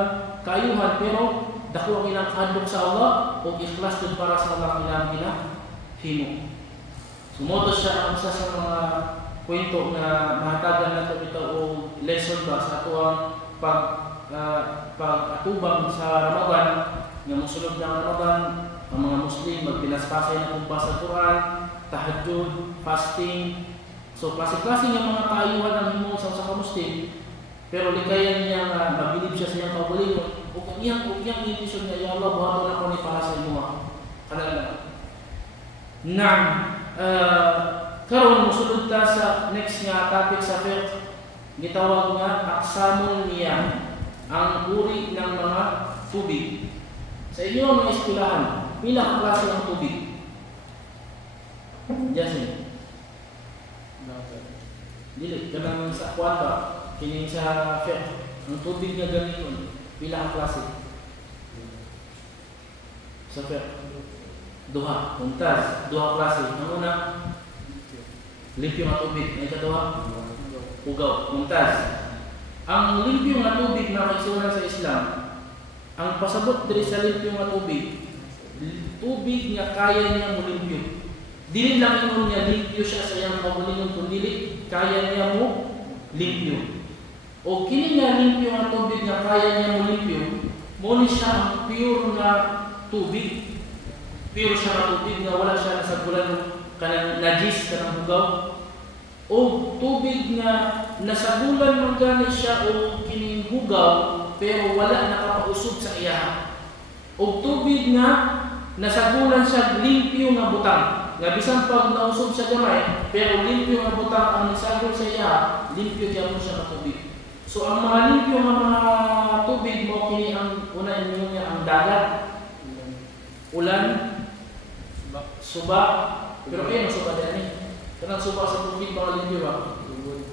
kaayuhan pero dako ang ilang kadlok sa Allah o ikhlas jud para sa Allah ilang ginahimo. Sumoto siya ang isa sa mga kwento na mahatagan nato bitaw o lesson ba sa ato ang pag-atubang sa Ramadan nga mosulod ng Ramadan. Ang mga Muslim magpinaspasay na kumbasa sa Quran, tahajjud, fasting. So klase-klase ng mga kaayuhan ang himo sa Muslim. Pero likayan niya nga mabilib siya sa iyang kaugalingon. Ug iyang intention niya, ya Allah, buhaton ako ni para sa imo. Kanala. Nang karon mosulod ta sa next nga topic sa fiqh, gitawag nga aqsamul miyah, ang uri ng mga tubig. Sa inyong mga eskwelahan, pila ka klase ang tubig? Jasin. Dili kanang sa kuan ba? Kini sa fiqh, ang tubig nga gamiton, pila ang klase? Sa fiqh, duha, mumtaz, duha klase. Ang una, limpyo nga tubig. Ang ikaduha, ugaw, mumtaz. Ang limpyo nga tubig na kaigsuonan sa Islam, ang pasabot diri sa limpyo nga tubig, tubig nga kaya niya mo limpyo. Dili lang ingon niya limpyo siya sa iyang kaugalingon, kundi kaya niya mo limpyo. O kini nga limpyo nga tubig nga kaya niya mo limpyo, mo ni siya ang pure nga tubig. Pure siya nga tubig nga wala siya nasagulan kanang najis kanang bugaw. O tubig nga nasagulan man gani siya o kining bugaw pero wala nakapausog sa iya. O tubig nga nasagulan siya limpyo nga butang. Nga bisan pag nausog sa gamay, pero limpyo nga butang ang nisagol sa iya, limpyo diyan mo siya na tubig. So ang mga limpyo nga mga tubig mo kini ang una inyo niya ang dagat, ulan, suba, pero ayun ang suba din eh. Kanang suba sa tubig mga limpyo ba?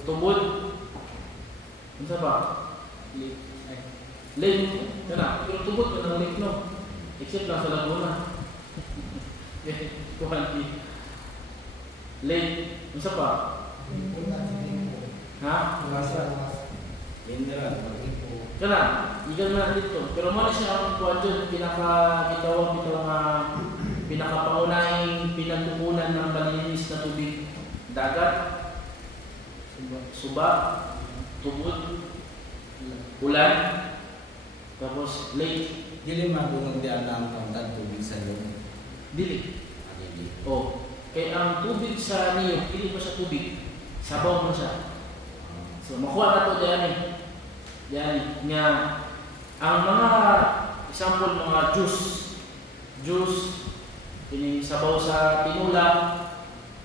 Tubod. Ano ba? Lake. Kana, pero tubod ka ng lake no. Except lang sa Laguna. Kuhan ki. Lake. Ano pa? Ha? Mineral. Kana, igal na dito. Pero mo na siya ang kuhan dyan, pinaka-gitawang pinakapangunahing pinagkukunan ng malinis na tubig. Dagat, suba, tubod, ulan, tapos lake. Dili madungog di ang pangtag tubig sa loob. Dili. Dili. O, kaya ang tubig sa niyog, dili pa siya tubig. Sabaw mo siya. So, makuha na ito dyan eh. Yan, nga, ang mga, example, mga juice, ini sabaw sa tinula,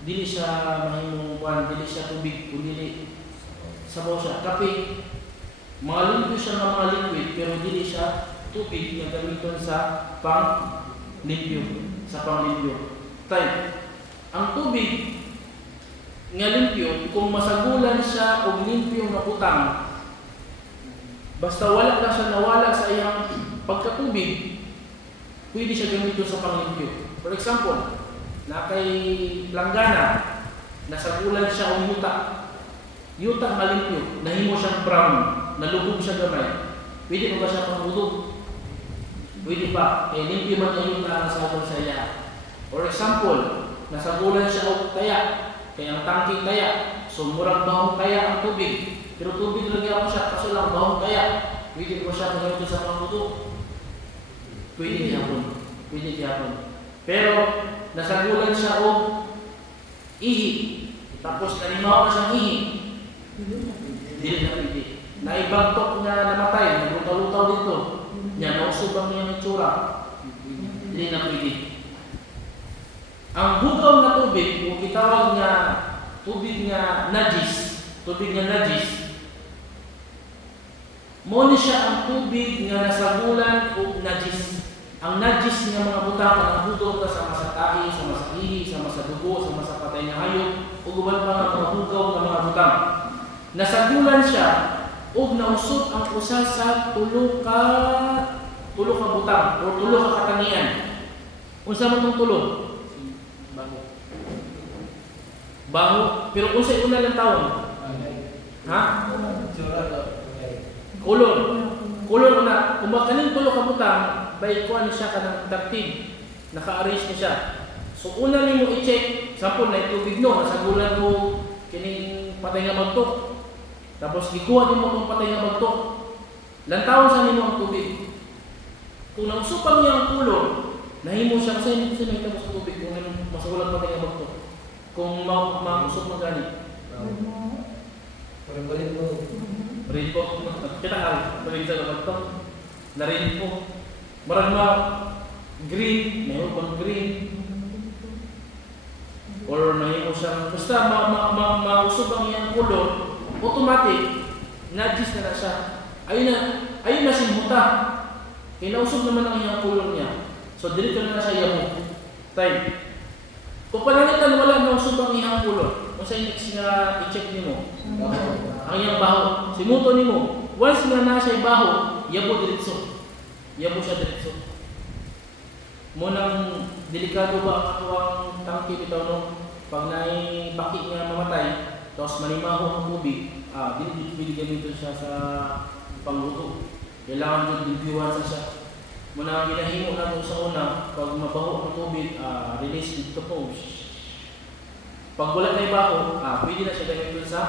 dili siya mahimuan, dili siya tubig, kundi sabaw siya. Kape, mga limpyo siya ng mga liquid, pero dili siya tubig na gamiton sa pang-limpyo. Type. Ang tubig nga limpyo, kung masagulan siya o limpyo na butang, basta wala na siya nawala sa iyang pagkatubig, pwede siya gamiton sa pang-limpyo. For example, na kay langgana, nasagulan siya o yuta nga limpyo, nahimo siyang brown, nalubog siya gamay, pwede ba siya pang-udog? Pwede pa, kaya limpyo man yung yuta ang nasagol sa iya. For example, nasagulan siya o kaya ang tangking kaya, so murang bahong kaya ang tubig, pero tubig lagyan mo siya, kaso lang bahong kaya, pwede ba siya pang-udog sa pang-udog? Pwede dihapon. Pero nasagulan siya o ihi, tapos nalimaw na siyang ihi, dili na pwede. Naibagtok na namatay, naglutaw-lutaw dito, niya nausog ang niyang itsura, dili na pwede. Ang bugaw na tubig, kung itawag nga tubig nga najis, mo ni siya ang tubig nga nasagulan o najis. Ang najis nga mga butang ang hudog sama sa tahi, sama sa ihi, sama sa dugo, sama sa patay na hayop, o guban pa nga mga hugaw ng mga butang. Nasagulan siya o nausot ang usa sa tulo ka butang o tulo ka katangian. Unsa man tong tulo? Baho. Pero kung sa una lang taon? Ha? Kulon. kulor na, kung ba kaning tulo ka butang, by kuha ni siya ka ng tartib, naka-arrange ni siya. So una nimo i-check, sample na tubig no, nasagulan mo kining patay nga bagtok. Tapos gikuha nimo tong patay nga bagtok. Lantawon sa nimo ang tubig. Kung nausupang niya ang kulor, nahimo siya kasi hindi siya nahitabo sa tubig kung masagulan patay nga bagtok. Kung mausap mo gani. Parang balik mo. Rin po, kita nga, balik sa bagtok. Narin po. Marang green, mayroon pang green. Or nahimo siyang, basta mausap ang iyang kulor, automatic, najis na siya. Ayun na simhuta. Kinausap naman ang iyang kulor niya. So, dito na siya yamo. Time. Kung panalitan wala na usap ang iyang kulor, kung sa next nga i-check niyo mo, ang iyang baho, simuto niyo mo, once na nasa baho, yabo diretso. Yabo siya diretso. Munang delikado ba ang katuwang tangki bitaw no? Pag naipaki niya mamatay, tapos manimaho ang tubig, dili gamito siya sa pangluto. Kailangan din limpyuhan siya. Muna ginahimo na sa una, pag mabaho ang tubig, release dito po. Pag wala na ibaho, pwede na siya gamitin sa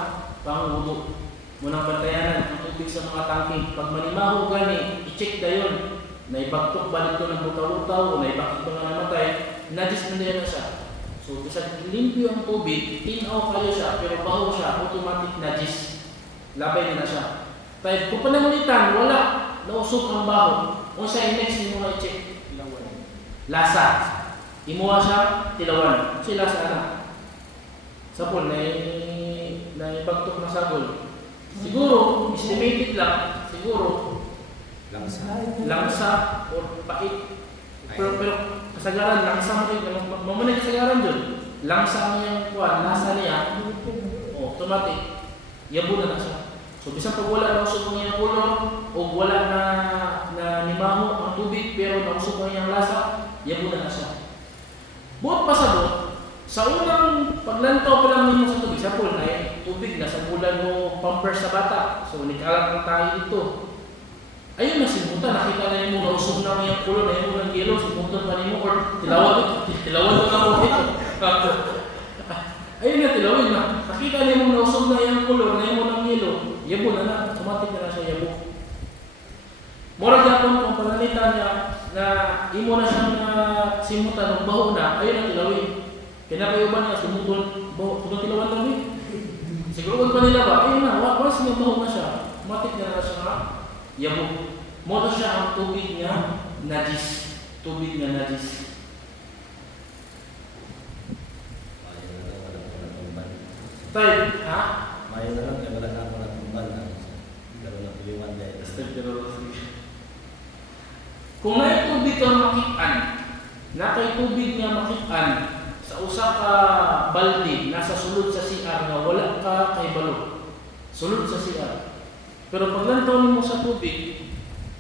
pangluto. Munang bantayanan ang tubig sa mga tangki. Pag manimaho gani, i-check na yun. Naibagtok ba dito ng butaw-butaw o naibakit ba nga namatay, najis na siya. So, bisag limpyo ang tubig, tinaw kayo siya, pero baho siya, automatic najis. Labay na siya. Pero kung panamulitan, wala, nausok ang baho. Kung sa next, mo nga i-check. Lasa. Imuha siya, tilawan. Kasi lasa na. Sapon, naibagtok na sagol. Siguro, estimated lang, siguro, langsa or pait. Pero kasagaran, langsa mo rin. Mamanay kasagaran dun. Langsa mo yung kuwan, lasa niya, automatic, yabo na siya. So, bisang pag wala na usok ng iyang kulor, o wala na nimaho ang tubig, pero nausok ng iyang lasa, yabo na siya. Buot pa sa unang paglantaw pa lang nimo sa tubig, sa pool na tubig na sa bulan mo pampers sa bata. So, nikalat ng tayo dito. Ayun na simutan, nakita na mo nausog na yung kulor, na yung ng yelo, simutan pa nimo or tilawad mo na mo dito. Ayun na, tilawin na. Nakita na mo nausog na yung kulor, na yung ng yelo, yabo na, automatic na siya yabo. Mura Japon, kung panalitan niya na imo na siyang simutan, ng baho na, ayun na tilawin. Kaya kayo ba niya simutan, tilawan lang siguro kung panila ba, ayun na, once may baho na siya, automatic na siya yabo. Moto siya ang tubig niya najis. Tubig niya najis. Tayo, ha? Mayo na lang, wala na ako natumbal na. Pero nakuliwan dahil. Kung may tubig kang makitaan, na kay tubig niya makitaan, sa usa ka balde, nasa sulod sa CR na wala ka kay balo. Sulod sa CR. Pero pag lantaw mo sa tubig,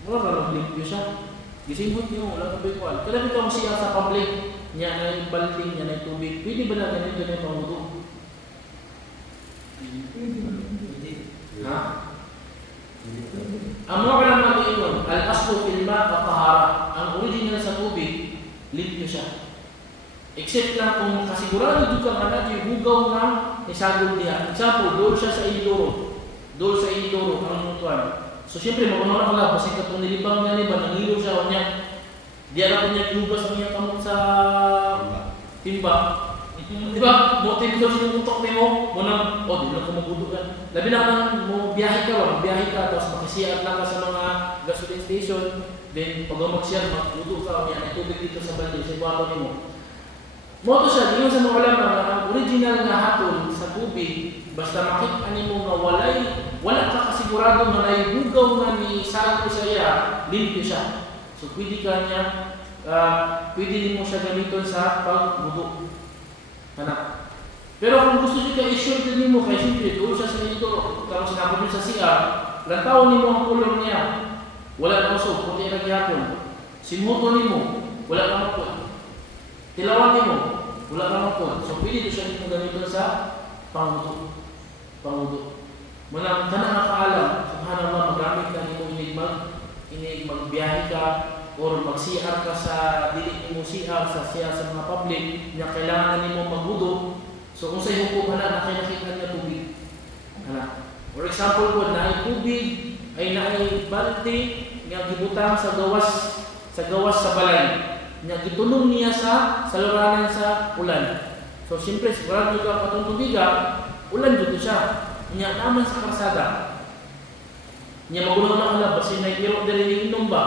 wala limpyo siya. Gisinggot niyo, wala ka bikuan. Kaya bitaw mo siya sa public, niya na yung balting, niya na yung tubig. Pwede ba na ganito na yung pangudo? Ha? Ang mga kailangan mag-iwan, al-aslo filma at-tahara. Ang original sa tubig, limpyo siya. Except lang kung kasigurado doon kang anak, yung hugaw na isagol niya. Example, doon siya sa Iloro. Doon sa Iloro ang mutuan. So siyempre, magunawa ka lang, kasi katong nilibang niya, nangilo siya o niya. Di alam niya ginugas ang iyang kamot sa timba. Di ba? Motive daw siya utok mo, munang, di lang ka mabudugan. Labi na kang mo biyahe ka, tapos makisiyar lang ka sa mga gasoline station, then pag mag-share, magbudo ka, may tubig dito sa balde, sa iwato mo. Moto siya, di sa mga alam ang original na hatol sa tubig, basta makita mo nga wala ka kasigurado na naibugaw na ni sago sa iya, limpyo siya. So pwede ka niya, pwede mo siya gamiton sa pagbudo. Anak. Pero kung gusto niyo ka-issue din mo, kaya siyempre, doon siya sa ito, tapos sinabot niyo sa CR, lantaon niyo ang kulor niya, wala na usog, puti na gihapon. Simuto niyo, wala na mapon. Tilawan niyo, wala na mapon. So pwede siya niyo gamiton sa pangudo. Pangudo. Manang tanang nakaalam, subhanallah, magamit na niyo inigmag ini magbiyahe ka or mag-CR ka sa dili mo CR sa mga public nya kailangan nimo magwudu. So kung sa hukom ana nakita niya tubig. Ana. For example po na tubig ay naay balde nga gibutang sa gawas sa balay. Nya gitulong niya sa saluranan sa ulan. So siyempre sigurado ka patong tubiga, ulan jud siya. Nya naman sa karsada. Nya magulo na kala basin na iro dili inom ba?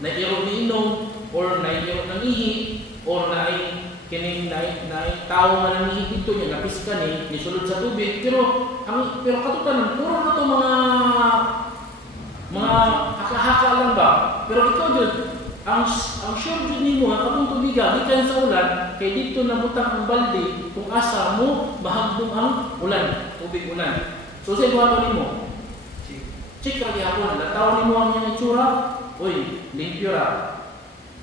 Na iro di inom or na iro nang ihi or na ay kining na tao nga nang ihi dito nya napis ka ni sulod sa tubig pero katutan puro na to mga haka-haka lang ba? Pero ikaw jud ang sure jud nimo ang katong tubiga gikan sa ulan kay dito nabutang ang balde kung asa mo bahagdong ang ulan, tubig ulan. So sa buhaton nimo. Check ra gyapon, lataw nimo ang iyang itsura. Uy, limpyo ra.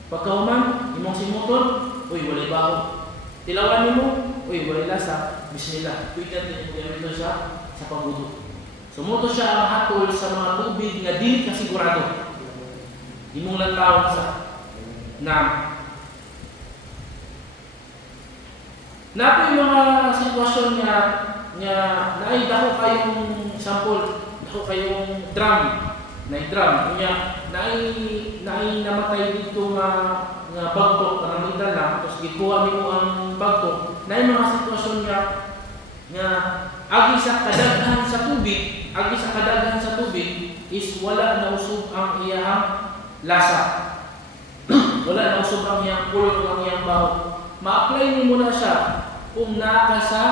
Pagkahuman, imong simuton, uy, walay baho. Tilawan nimo, uy, walay lasa. Bismillah. Pwede natin ito siya sa pagbudo. Sumuto siya ang hatol sa mga tubig nga dili ka sigurado. Imong lantawon sa napoy mga sitwasyon nga naay dako kayong sample, dako kayong drum, kunya naay namatay dito nga bagtok kanang idala tapos gikuha nimo ang bagtok. Naay mga sitwasyon nga agi sa kadaghan sa tubig is wala na usog ang iyang lasa. Wala na usog ang iyang kulor ang iyang baho. Ma-apply nimo na siya kung naka sa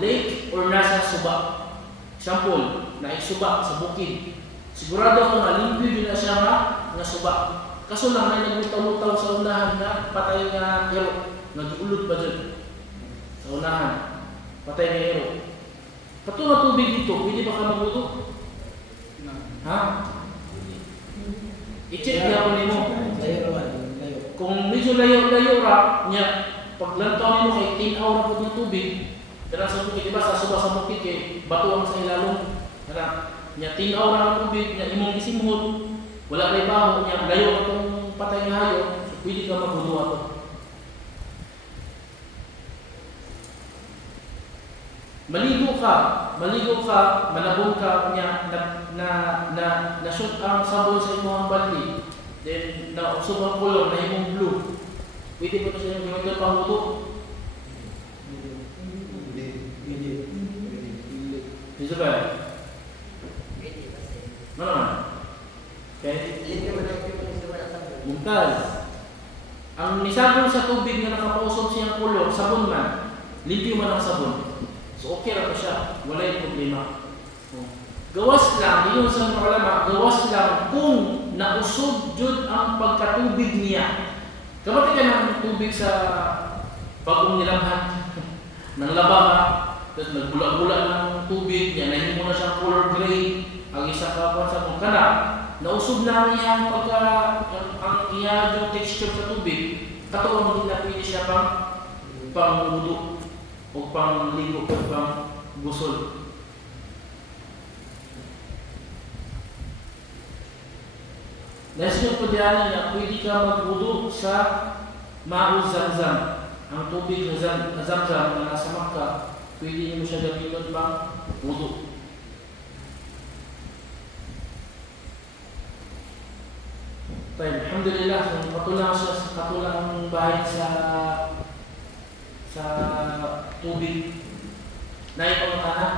lake or nasa suba. Example, naisuba sa bukid. Sigurado ako na limpyo na siya nga suba. Kaso lang may naglutaw-lutaw sa unahan na patay nga ero. Nag-ulod pa dyan. Sa unahan, patay nga ero. Kato na tubig dito, pwede ba ka magluto? Ha? I-check niya ako nimo. Kung medyo layo ra niya, paglantaw nimo kay 10 hour po ng tubig, dala sa tubig, diba sa suba sa bukid kay bato ang sa ilalong. Dala, niya 10 hour ang tubig, niya imong gisimhod, wala kay baho niya, layo atong patay nga hayo, so pwede ka magbudo ato. Maligo ka, malabong ka niya na shoot ang sabon sa imong balde. Then nausog ang kulor na imong blue. Pwede ba ito sa inyong gamitin pang luto? Hindi ba? Ano naman? Mumtaz. Ang nisabon sa tubig na nakapausog siyang kulor, sabon man. Limpyo man ang sabon. So okay na pa siya, wala yung problema. Gawas lang, yun sa mga ulama, gawas lang kung nausog jud ang pagkatubig niya. Kapag ka ng tubig sa bagong nilabhan, nang laba ka, tapos nagbula-bula ng tubig niya, nahin mo na siyang color gray, ang isa ka pa sa kung kana, nausog na ang iyang ang iyang texture sa tubig, katuwang nila pwede siya pang wudu o pang ligo o pang gusol. Nasunod po diyan na pwede ka magwudu sa ma'u Zamzam. Ang tubig ng Zamzam na nasa Makkah, pwede mo siya gamitin pang wudu. Alhamdulillah, katulang siya sa katulang bahay sa tubig. Naipangkana.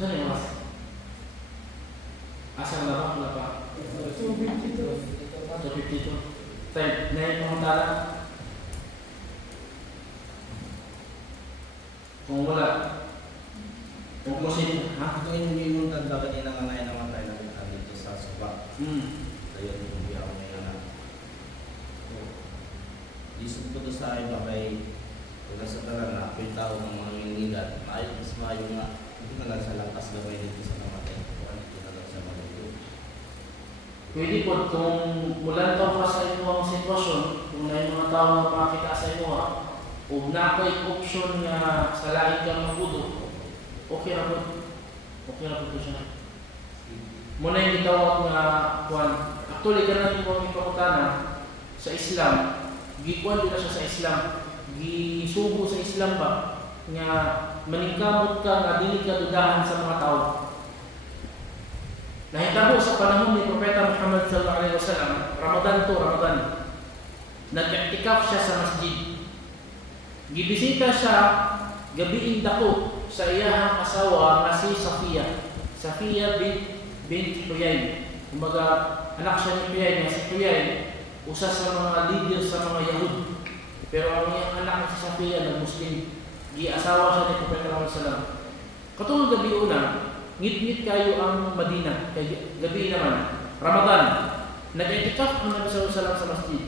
Saan yung mas? Asal na ba? 252. Naipangkana. Kung wala, huwag mo sin, ha? Ito yung tanda kanina nga ngayon naman tayo nakita dito sa suba. Ayun yung biya ko ngayon na. Isip ko to sa iba kay kung sa talang na, yung tao ng mga ngingigan, mas maayo nga, hindi na lang sa langkas gawin dito sa namatay. Kung ano na lang sa mga ito. Pwede po, kung mulantaw ka sa iyong sitwasyon, kung na yung mga tao na makakita sa iyo, kung nakoy option nga sa lahat kang magudo, okay na po. Okay na po ito siya. muna yung gitawag nga kuan. Actually kana yung ipakutana sa Islam, gikuan din na siya sa Islam, gisugo sa Islam ba nga maningkamot ka nga dili ka dudahan sa mga tao. Nahitabo sa panahon ni Propeta Muhammad sallallahu alaihi wasallam, Ramadan. Nag-i'tikaf siya sa masjid. Gibisita siya gabiing dako sa iyahang asawa nga si Safiya bint Huyay. Kumbaga anak siya ni Huyay nga si Huyay, usa sa mga leader sa mga Yahud. Pero ang iyang anak si Safiya nag-Muslim. Gi-asawa siya ni Propeta Muhammad sallallahu alaihi wasallam. Katulad gabi una, ngit-ngit kayo ang Madina, kay gabi naman, Ramadan. Nag-i'tikaf ang Nabi sallallahu alaihi wasallam sa masjid.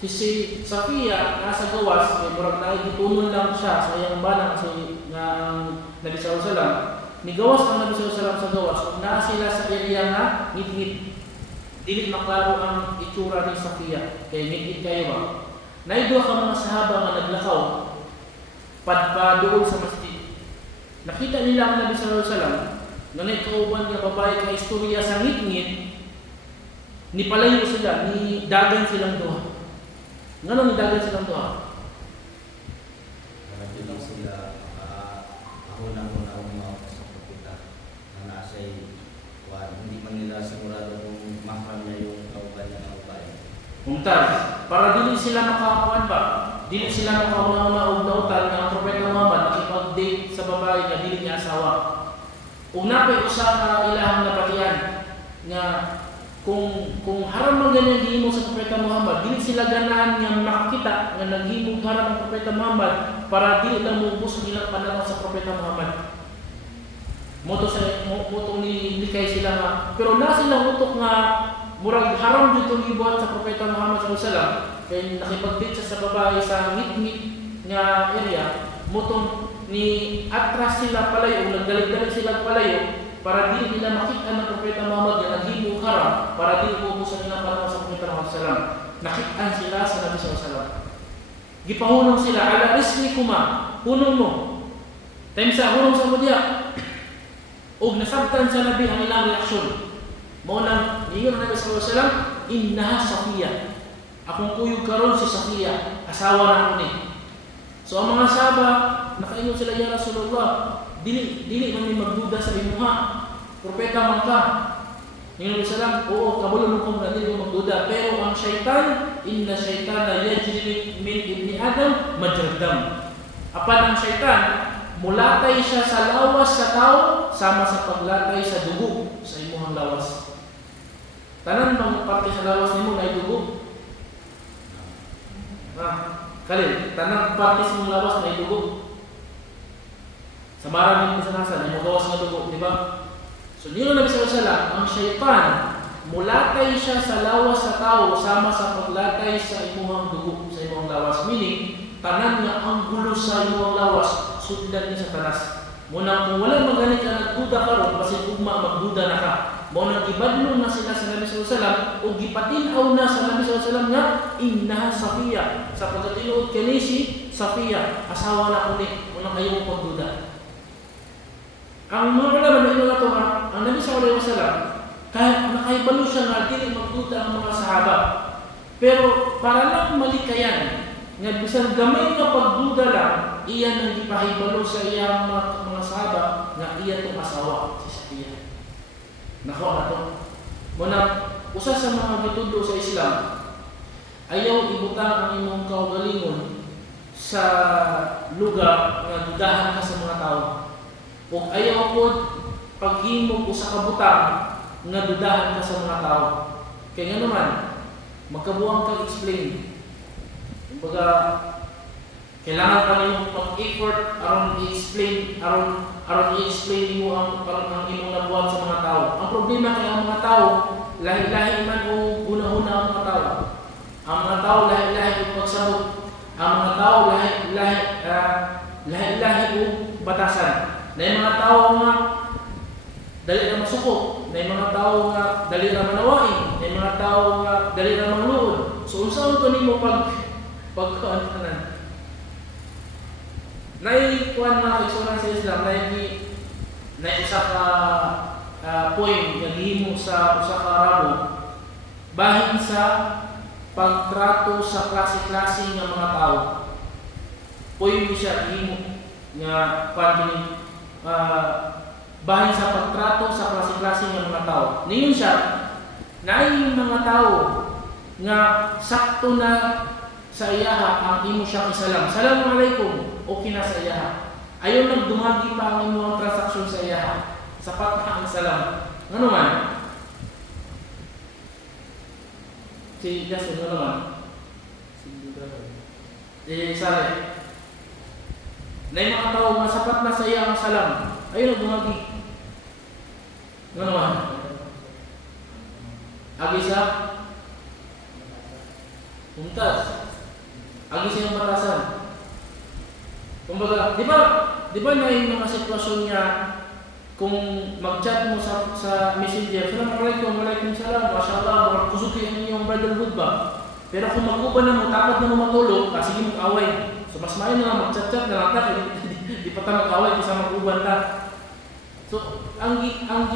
Si Safiya nasa gawas, kay murag na gitunon lang siya sa iyang bana kasi nga ang Nabi sallallahu alaihi wasallam. Nigawas ang Nabi sallallahu alaihi wasallam sa gawas, ug naa sila sa area nga ngit-ngit. Dili maklaro ang itsura ni Safiya, kay ngit-ngit kayo ba. Naidwa ka mga sahaba nga naglakaw padpadool sa masjid. Nakita nila ang Nabi sallallahu alaihi wasallam nga naikauban nga babae ka istorya sa ngit-ngit, ni palayo sila, ni dagan silang duha. Ngano ni dagan silang duha? Hindi lang sila ako na umawa sa propeta na naasay hindi man nila sigurado kung mahram niya yung kauban niya ng babae. Mumtaz, para dili sila makakuan ba? Dili sila makauna og nautan nga ang Propeta Muhammad nakipag-date sa babae nga dili niya asawa. Ug napay usa ka ilahang nabatian nga kung haram man ganyan gihimo sa Propeta Muhammad, dili sila ganahan nga makita nga naghimong haram ang Propeta Muhammad para dili lang muubos ang ilang panahon sa Propeta Muhammad. Moto ni likay sila nga, pero na sila utok nga murag haram dito gibuhat sa Propeta Muhammad sallallahu alaihi wasallam, kay nakipag-date siya sa babae sa ngit-ngit nga area, motong ni atras sila palayo, nagdalig-dalig sila palayo para di nila makita ng Propeta Muhammad nga naghimong haram, para di ubusan nila panahon sa Propeta Muhammad sallallahu alaihi wasallam. Nakitaan sila sa Nabi sallallahu alaihi wasallam. Gipahunong sila ala rislikuma, hunong mo. Time sa hunong sa mudya. Og nasabtan sa Nabi ang ilang reaksyon. Mao nang ingon ang Nabi sallallahu alaihi wasallam, innaha Safiya. Akong kuyog karon si Safiya, asawa na ko ni. So ang mga sahaba nakaingon sila, ya Rasulullah, dili man mi magduda sa imuha. Propeta man ka. Ingon sila, oo, kabulon ko nga dili magduda, pero ang syaitan, inna syaitana yajri min ibni Adam majradam. Apan ang syaitan mulatay siya sa lawas sa tao sama sa paglatay sa dugo sa imuhang lawas. Tanan bang parte sa lawas nimo na dugo? Kalin, tanang parte sa imong lawas na dugo. Sa maraming kasanasa na gawas nga dugo, di ba? So niyo Nabi sallallahu alaihi wasallam, ang syaitan mulatay siya sa lawas sa tao sama sa paglatay sa imuhang dugo sa imuhang lawas. Meaning, tanan nga ang gulo sa imuhang lawas sudlan ni sa tanas. Muna kung wala magani ka nagduda karon, basin ugma magduda na ka. Mao nang gibadlong na sila sa Nabi sallallahu alaihi wasallam o gipatin-aw na sa Nabi sallallahu alaihi wasallam nga innaha Safiya. Sa pagkatinuod kani si Safiya, asawa na ko ni, muna kayo mo pagduda. Ang mga kalaban na ito nga, ang Nabi sallallahu alaihi wasallam, kahit nakaibalo siya nga dili magduda ang mga sahaba. Pero para lang malikayan, nga bisan gamay nga pagduda lang, iyan ang gipahibalo sa iyang mga sahaba nga iya tong asawa si Safiya. Nako ato. Muna usa sa mga gitudo sa Islam, ayaw ibutang ang imong kaugalingon sa lugar nga dudahan ka sa mga tao. Ug ayaw pod paghimo ko sa kabutang nga dudahan ka sa mga tao. Kaya nga naman magkabuang kang explain. Kumbaga kailangan pa nimo pag-effort aron i-explain mo ang imong nabuhat sa mga tao. Ang problema kay ang mga tao, lahi-lahi man o una-una ang mga tao. Ang mga tao lahi-lahi o pagsabot. Ang mga tao lahi-lahi o batasan. Na yung mga tao nga dali na masukot, na yung mga tao nga dali na manawain, na yung mga tao nga dali na mangluod. So unsaon ko nimo pagkuan Naikuan mga kaigsunan sa Islam, na isa ka point nga gihimo sa usa ka Arabo bahin sa pagtrato sa klase-klase nga mga tao. Point siya gihimo nga pagini bahin sa pagtrato sa klase-klase nga mga tao. Niyon siya naay mga tao nga sakto na sa iyaha ang imo siyang isalam. Assalamualaikum, okay na sa iyaha. Ayaw nagdumagi pa ang imong transaksyon sa iyaha. Sapat na ang salam. Ano man? Si Justin, ano man? Sari. Na yung mga tao nga sapat na sa iya ang salam. Ayaw nagdumagi. Ano man? Agi sa puntas. Agi siyang batasan. Kumbaga, di ba na yung mga sitwasyon niya kung mag-chat mo sa messenger, Assalamualaikum, walaikum salam, masyaallah, kusuki ang inyong brotherhood ba? Pero kung mag-uban na mo, tapat na mo matulog, sige mag-away. So mas maayon na lang mag-chat-chat na lang di pa ta mag-away kasi mag-uban ta. So, ang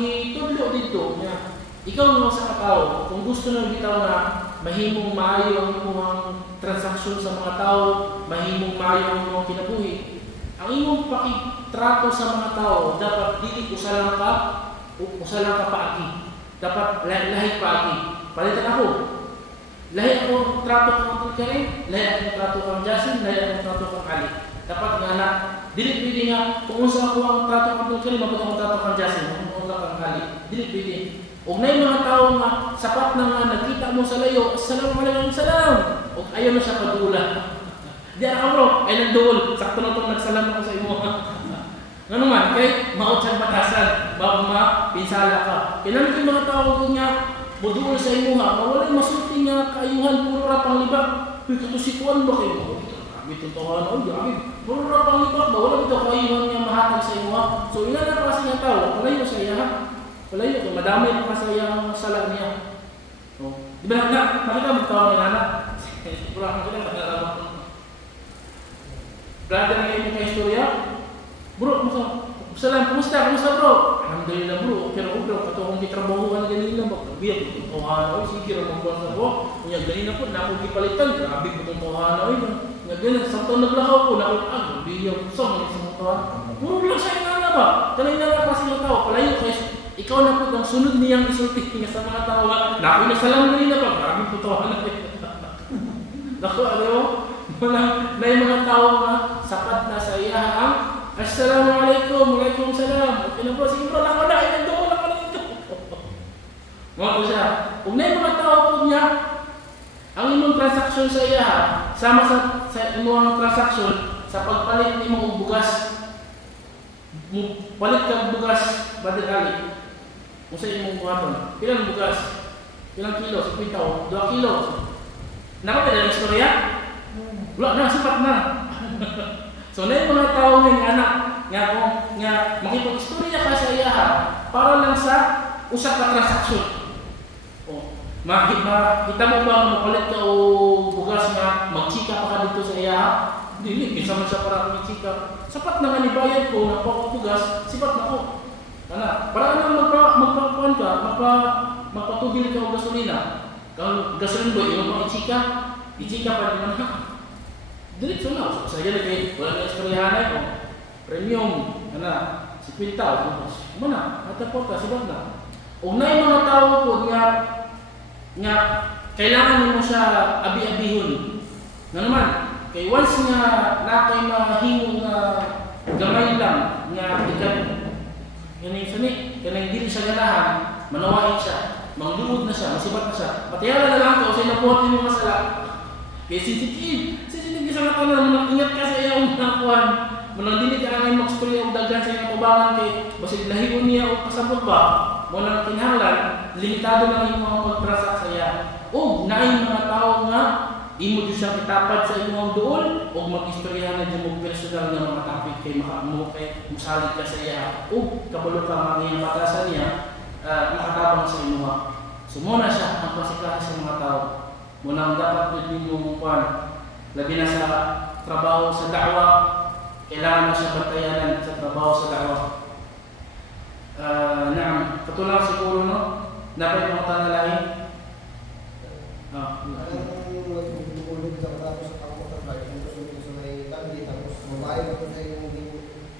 gitudlo dito niya, ikaw naman sa katao, kung gusto nang bitaw na mahimong maayo ang imong transaksyon sa mga tao, mahimong maayo ang imong kinabuhi, ang imong pakitrato sa mga tao dapat dili usalang ka paagi. Dapat lahi paagi. Palitan ako. Lahi ako trato kang Karim, lahi ako trato kang Jasin, lahi ako trato kang Ali. Dapat nga na dili pwede nga kung unsa ako ang trato kang Karim, ako ang trato kang Jasin, ako ang Ali. Dili pwede. Og nay mga tao nga sapat na nga nakita mo sa layo, assalamualaikum salam. Og ayon na siya padula. Di ako bro, ay nagduol, sakto na itong nagsalam ako sa imo. Ano man, kay maot sa batasan, bago pinsala ka. Kailan yung mga tao ko niya, buduol sa imo ha, mawalay masulti nga kaayuhan, puro rapang libak. Uy, katusikuan ba kayo? Kami tuntuhan, oy, grabe. Puro rapang libak ba? Wala ito kaayuhan niya mahatag sa imo ha. So, ilan na kasi nga tao, palayo sa iya ha. Palayo, kung madamay pa sa iya ang sala niya. Di ba nakita mo tao ni Nana? Pura kang sila, nalalaman. Brother ngayon yung istorya, bro, salam, kumusta bro? Alhamdulillah bro, pero bro, katong kitrabahuan ganina ba? Biya ko itong tawhana, sige rin magbuwan sa ko. Kung ganina po, na akong kipalitan, grabe ko itong tawhana, nga ganina, sa taon naglakaw ko, biya ko sa mga isang tawhana. Puro lang sa inana ba? Kanay na kasi ng tao, palayo kayo, ikaw na po, ang sunod niyang isulti niya sa mga tao, na ako'y nasalam ganina ba? Grabe ko tawhana. Dako, ano? Na yung mga tao nga sapat na sa iya ang Assalamualaikum, walaikum salam. Okay na po, sige bro, lako na ito. Mga po siya, kung na yung mga tao po niya, ang imong transaksyon sa iya, sama sa imong transaksyon, sa pagpalit ni mong bugas, palit kang bugas, badali. Kung sa imong buhaton, ilang bugas? Ilang kilo? 50 2 kilo. Nakapit ang istorya? Wala na, sapat na. So, na yung mga tao ng anak, nga makipag-istorya ka sa iya, para lang sa usak ka transaksyon. Kita mo ba mapalit ka o bugas nga magchika pa ka dito sa iya? Hindi, isa man siya para magchika. Sapat na nga ni bayad ko, napakabugas, sipat na ko. Para lang magpapuan ka, magpatubil ka o gasolina. Kung gasolina ba, yung mga ichika pa rin naman. Diretso na. Sa yan ay wala na istoryahanay ko. Premium, 50. Mana, nataporta, sibat na. O na yung mga tao po nga kailangan mo siya abi-abihon. Nga naman, kay once nga na kay mahingong gamay lang nga ikat kaning sani, kaning dili siya ganahan, manawain siya, mangduod na siya, masibat na siya. Patiyaran na lang ko, sa nabuhat mo masala. Kay sensitive sa mga tanan, ingat ka sa iyong nakuhan. Manang dili ka angay magstorya og daghan sa iyong tubangan kay basig lahibon niya o kasabot ba? Mo nang kinahanglan, limitado lang imong pagtrasak sa iya. O naay mga tao nga imo jud siya itapad sa imong duol o mag-istorya na mo personal nga mga topic kay makaamo kay musalig ka sa iya. O kabalo ka mga batasan niya makatabang sa imo. So mo na siya ang klase sa mga tao. Mo nang dapat pud nimong kuan labi na sa trabaho sa da'wa, kailangan mo siya bantayanan sa trabaho sa da'wa. Naam, katulad siguro no, dapat mga tanalain. Parang nagulog sa matapos sa kamutan ba, yung sa may tandi, tapos mabayad ko sa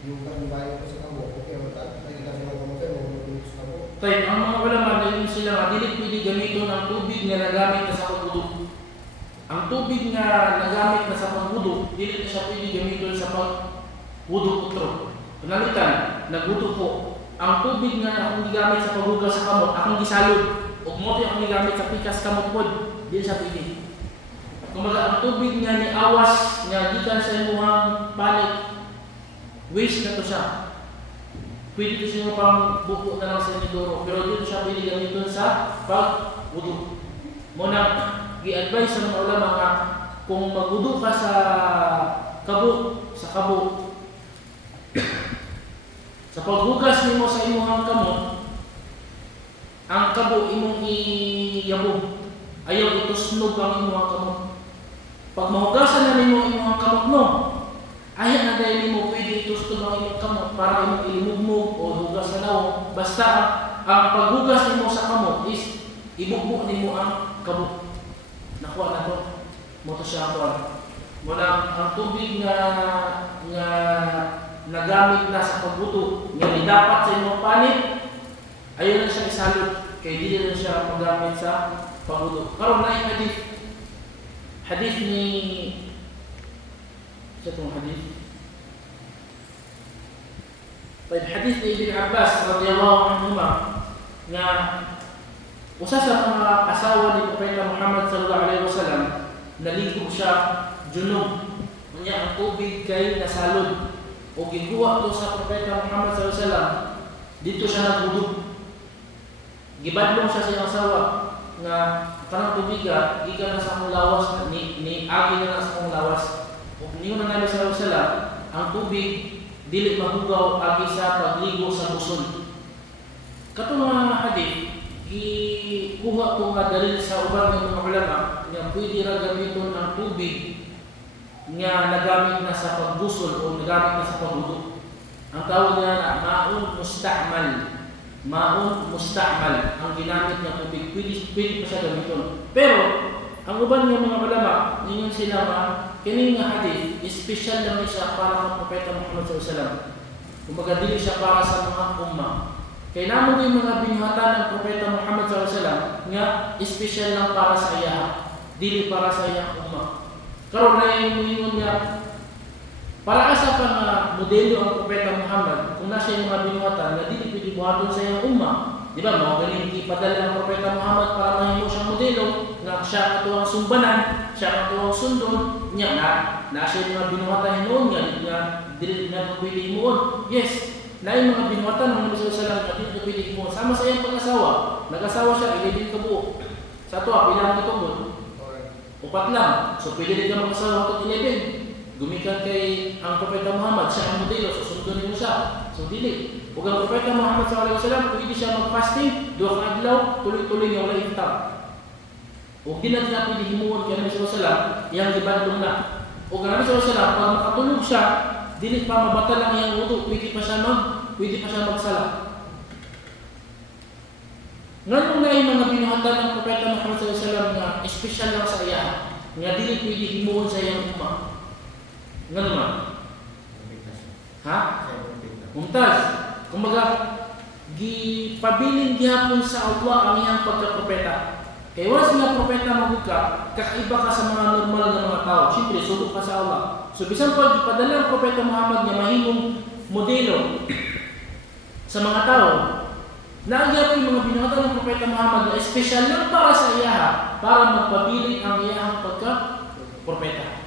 yung bayan ko sa kamo, okay, nakita sa mga kamutan, magulog sa kamo. Tayo, ang mga ulama na sila nga, dili pwede gamiton ang tubig na nagamit na sa pagwudu. Ang tubig na nagamit na sa pagwudu, dili na siya pwede gamiton sa pagwudu utro. Panalitan, nagwudu ko. Ang tubig na akong gigamit sa paghugas sa kamot, akong gisalod. Ug mo akong gigamit sa pikas kamot pod, dili siya pwede. Kumaga ang tubig nga ni awas nga gikan sa imong palit, waste na to siya. Pwede to siya pang buko na lang sa inidoro, pero dito siya pwede gamiton sa pag-wudu. Muna, gi-advise sa mga ulama nga kung mag-wudu ka sa kabo, sa paghugas nimo sa imong kamot, ang kabo imong iyabo. Ayaw itusnog ang imong kamot. Pag mahugasan na nimo imong kamot mo, ayaw na dahil nimo pwede itusnog ang imong kamot para imong ilimugmog o hugas na daw. Basta ang paghugas nimo sa kamot is ibugbo nimo ang kamot. Nakuha na to. Mo to siya ako. Muna ang tubig nga nagamit na sa pagbuto nga dapat sa imong panit, ayaw na siya isalot kay dili na siya magamit sa pagbuto. Karon na yung hadith ni sa itong hadith. Hadith ni Ibn Abbas radiyallahu anhuma nga usa sa mga asawa ni Propeta Muhammad sallallahu alaihi wasallam naligo siya junub. Unya ang tubig kay nasalod. O giguha to sa Propeta Muhammad sallallahu alaihi wasallam, dito siya nagudog. Gibadlong siya sa iyang asawa nga kanang tubig gikan na sa akong lawas ni agi na sa akong lawas. O niyo na Nabi sallallahu alaihi wasallam, ang tubig dili mahugaw agi sa pagligo sa buson. Katong mga hadith gikuha ko nga dalil sa ubang ng mga ulama nga pwede ra gamiton ang tubig nga nagamit na sa pagbusol o nagamit na sa paghudo. Ang tawag niya na ma'un musta'mal. Ma'un musta'mal. Ang ginamit niya tubig, pwede pa siya gamiton. Pero, ang uban ng mga ulama, ninyon sila nga, kining nga hadith, special lang siya para sa Propeta Muhammad sallallahu alaihi wasallam. Kumbaga dili siya para sa mga umma. Kaya namo yung mga binuhatan ng Propeta Muhammad sallallahu alaihi wasallam nga special lang para sa iya, dili para sa iyang umma. Karon na yung niya para asa pa nga modelo ang Propeta Muhammad kung nasa yung mga binuhatan na dili pwede buhaton sa iyang umma. Di ba? Mga galing ipadala ang Propeta Muhammad para mahimo siyang modelo nga siya ato ang sumbanan, siya ato ang sundon niya na nasa yung mga binuhatan noon nga dili na pwede himuon. Yes, na yung mga binuhatan ng Nabi sallallahu alaihi wasallam na dili pwede himuon. Sama sa iyang pag-asawa, nag-asawa siya 11 ka buo. Sa ato bilang katubod. Upat lang. So, pwede rin ka mag-asawa hanggang 11. Gumikan kay ang Propeta Muhammad, siya ang modelo, so sundin mo siya. So, dili. Ug ang Propeta Muhammad sallallahu alaihi wasallam, pwede siya mag-fasting, 2 ka adlaw, tuloy-tuloy nga wala iftar. Ug di na sila pwede himuon kay Nabi sallallahu alaihi wasallam, iyang gibadlong na. Ug ang Nabi sallallahu alaihi wasallam, pag makatulog siya, dili pa mabatal ang iyang wudu, pwede pa siya magsala. Nganong na yung mga binuhatan ng Propeta Muhammad sallallahu alaihi wasallam nga espesyal lang sa iya, nga dili pwede himuon sa iyang umma. Ngano man? Ha? Mumtaz. Kumbaga, gipabilin gihapon sa Allah ang iyang pagkapropeta. Kaya wala nga propeta magugka, kakaiba ka sa mga normal na mga tao. Siyempre, sulok ka sa Allah. So, bisan pag ipadala ang Propeta Muhammad niya mahimong modelo sa mga tao, nagya po yung mga binuhatan ng Propeta Muhammad na espesyal lang para sa iya, para magpabilin ang iyang pagka-propeta.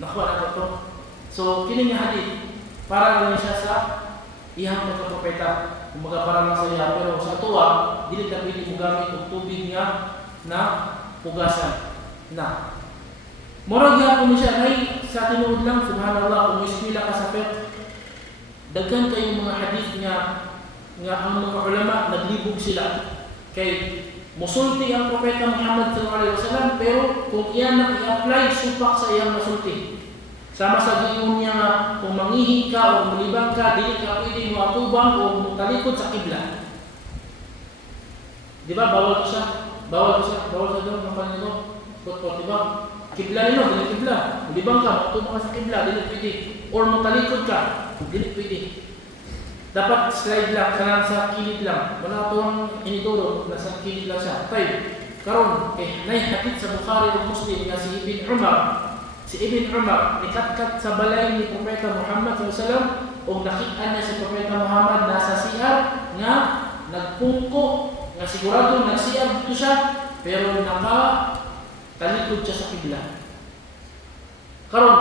Nakuha na ito. So, kining nga hadith, para lang siya sa iyang pagka-propeta. Kumaga para lang sa iya, pero sa tuwa, dili na pwede mo gamit ang tubig nga na pugasan. Na. Murag yapon siya, ay sa tinuod lang, subhanallah, kung ismila ka sa fiqh, daghan kayong mga hadith nga ang mga ulama naglibog sila kay musulti ang Propeta Muhammad sallallahu alaihi wasallam, pero kung iyan na i-apply supak sa iyang masulti Sama sa giingon niya nga, kung mangihi ka o malibang ka, dili ka pwede mo atubang o talikod sa kibla. Di ba? Bawal ko siya. Bawal sa doon, mga nito. Di ba? Kibla nilo, dili kibla. Malibang ka, atubang ka sa kibla, dili pwede. Or matalikod ka, dili pwede. Dapat slide lang, kanan sa kilid lang. Wala ito ang inidoro, nasa kilid lang siya. Tayo, karon naihatid sa Bukhari o Muslim nga si Ibn Umar. Si Ibn Umar, nikatkat sa balay ni Propeta Muhammad SAW o nakita niya si Propeta Muhammad nasa siyar nga nagpungko, nga sigurado nagsiyar dito siya, pero nakatalikod siya sa kibla. Karon,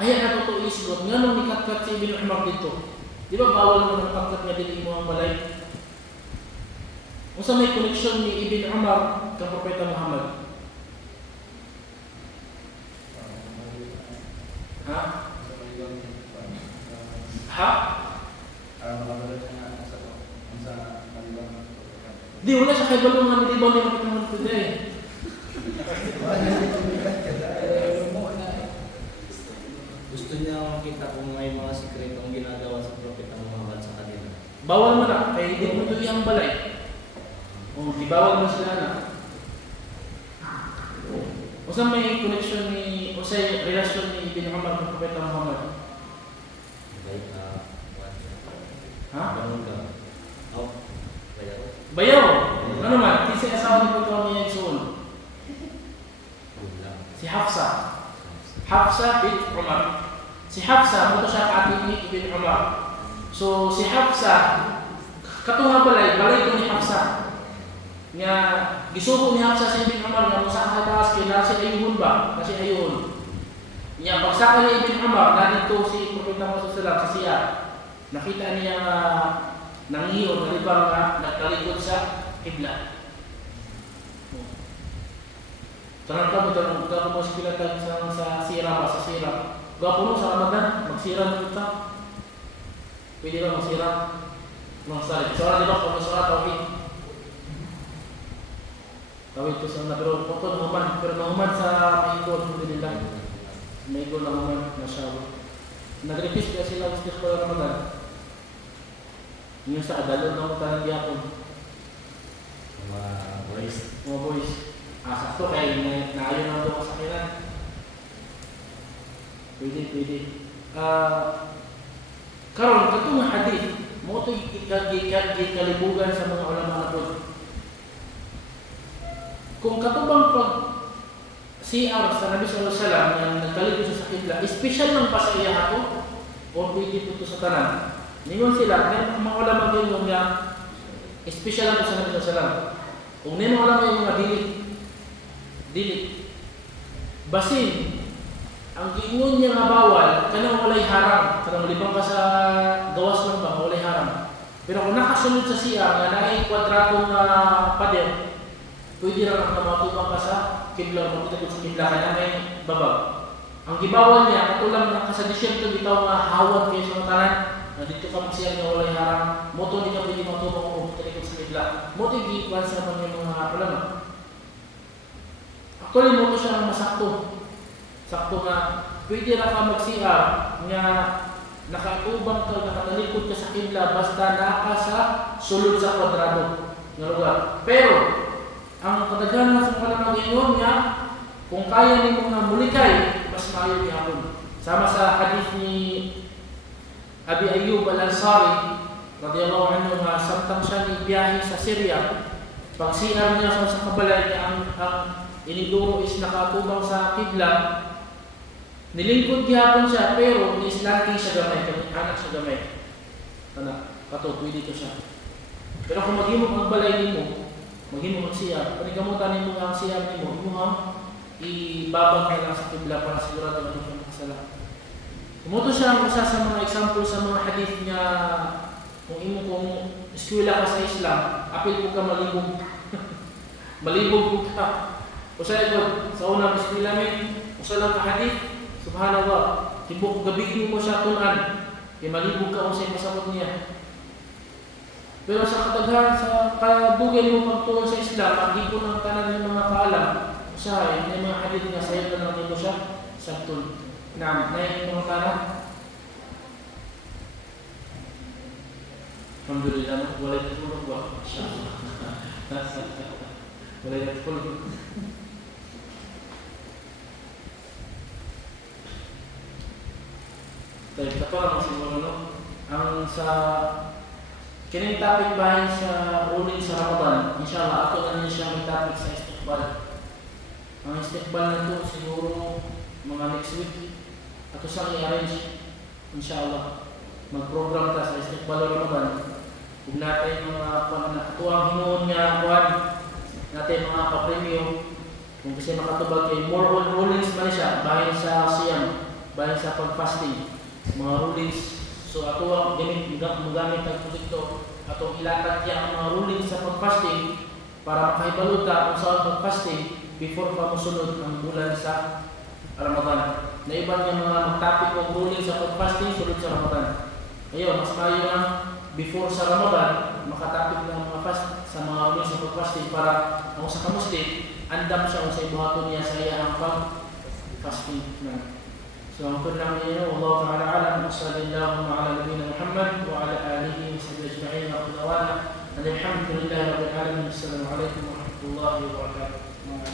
ayan na totoo isgot, nga nung nikatkat si Ibn Umar dito. Di ba bawal mo ng pagkat nga din mo ang balay? Kung sa may koneksyon ni Ibn Umar kang Propeta Muhammad? Ha? Ha? Di, wala siya kay balong nga nilibaw ni Propeta Muhammad today. Gusto niya makita kung may mga sikretong ginagawa sa Propeta Muhammad sa kanila. Bawal mo na, kaya hindi mo ito yung balay. Kung di bawal mo sila na. O saan may connection ni, o sa relasyon ni Ibn Umar ng Propeta Muhammad? Okay, Ha? ganun ka. Oh, bayaw. Bayaw! Ano naman? Kasi asawa ni Propeta niya yung soon. Yun lang. Si Hafsa. Hafsa bint Umar. Si Hafsa, muto siya ate ni Ibn Umar. So, si Hafsa, katunga balay ko ni Hafsa. Nga, gisuko ni Hafsa sa Ibn Umar nga musa sa taas kaya nasi ayun ba? Kasi ayun. Nga, pagsaka ni Ibn Umar, nandito si Propeta Muhammad sa siya. Nakita niya nga nangiyon, nalibang nga, nagtalikod sa kibla. Tanang ka mo, tanong ka mo si Pilatag sa sira ba, sa sira. Gapo mo sa Ramadan, magsira mo ito. Pwede ba magsira? Magsara. Sara di ba kung masara, tawid. Tawid ko sa nabiro. Ito naman, pero naman sa Maigol, hindi nila. Maigol naman, masyawa. Nag-request ka sila gusto ko ng Ramadan. Yung sa adalon na mo tanong diapon. Mga boys. Mga boys. Sakto kaya naayon na ito kasakiran. Pwede. Karon katong hadith, mo ito kalibugan sa mga ulama na po. Kung katubang pag CR sa Nabi Sallallahu Alaihi Wasallam na nagkaligod sa kibla, special lang pa sa iya ato o pwede po ito sa tanan. Ningon sila, mga ulama yung nga special lang po sa Nabi Sallallahu Alaihi Wasallam. Kung nino ulama yung nga dili. Basin, ang giingon niya nga bawal, kanang walay harang. Kanang libang ka sa gawas lang ba, walay harang. Pero kung nakasunod sa siya, nga naay kwadratong pader, pwede rin ang matubang ka sa kibla, magkita sa kibla, kaya may babag. Ang gibawal niya, katulang na sa disyerto, bitaw nga hawad kayo sa matanan, na dito ka magsiyang nga walay harang, moto di ka pwede matubang kung magkita sa kibla. Moto giikwan sa mga ulama. Actually, mo siya ng masakto. Sakto nga, pwede na ka mag-CR nga nakatubang ka, nakatalikod ka sa kibla basta naka sa sulod sa kwadrado ng lugar. Pero, ang kadaghanan sa mga mag-ingon nga, kung kaya ni mga mulikay, mas maayo gihapon. Sama sa hadith ni Abi Ayyub al-Ansari, radiyallahu anhu nga samtang siya ni biyahe sa Syria, pag-CR niya sa kabalay niya ang iniduro is nakatubang sa kibla, nilingkod gihapon siya, pero ni-slanting siya gamay, anak siya gamay. Kato, pwede ko siya. Pero kung maghimog ang balay nimo, maghimog ang siya, panigamutan nimo ang siya nimo, imo ha, ibabag na lang sa kibla para sigurado na ito makasala. Kumuto siya ang isa sa mga example sa mga hadith niya, kung eskwela ka sa Islam, apil po ka malibog. Malibog po ka. Usa ito, sa unang eskwela namin, usa lang ka hadith, subhanallah, tibok gabi mo siya tunan, kaya malibog ka kung sa'yo masabot niya. Pero sa kataghan, sa kadugay mo pagtuon sa Islam, ang hipon ng tanan ng mga kaalam, usahay, may mga hadith nga sa'yo na lang nito siya, sabton. Naam, mga tanong? Alhamdulillah, wala na tulog ba? Wala na tulog. Tayo, ito lang siguro, no? Ang sa kining topic bahay sa ruling sa Ramadan, inshallah, ako na niya siya may topic sa istiqbal. Ang istiqbal na ito, siguro, mga next week, ato siyang i-arrange, inshallah. Mag-program ta sa istiqbal ng Ramadan. Kung natin mga atuang hinuon nga kuhan, natin mga pa-premyo, kung kasi makatubag kay more on rulings man siya, bahin sa siyam, bahin sa pag-fasting, mga rulings. So ato ang magamit ang proyekto, atong ilatag niya ang mga rulings sa pag-fasting para makahibaluta kung saan pag-fasting before pa musunod ang bulan sa Ramadan. Na iba niya mga mag-topic o ruling sa pag-fasting sunod sa Ramadan. Ayun, mas tayo na before sa Ramadan, makatapit ng mga fast sa mga rules sa pag-fasting para kung sa kamuslim, andam siya kung sa ibuhaton niya sa iya ang pag-fasting na. So, ang lang niya, Allah ta'ala alam, sallallahu ala nabiyina Muhammad wa ala alihi wa sallallahu ajma'in wa qadawana. Alhamdulillah, rabbil alamin. Assalamu alaikum wa rahmatullahi wa barakatuh.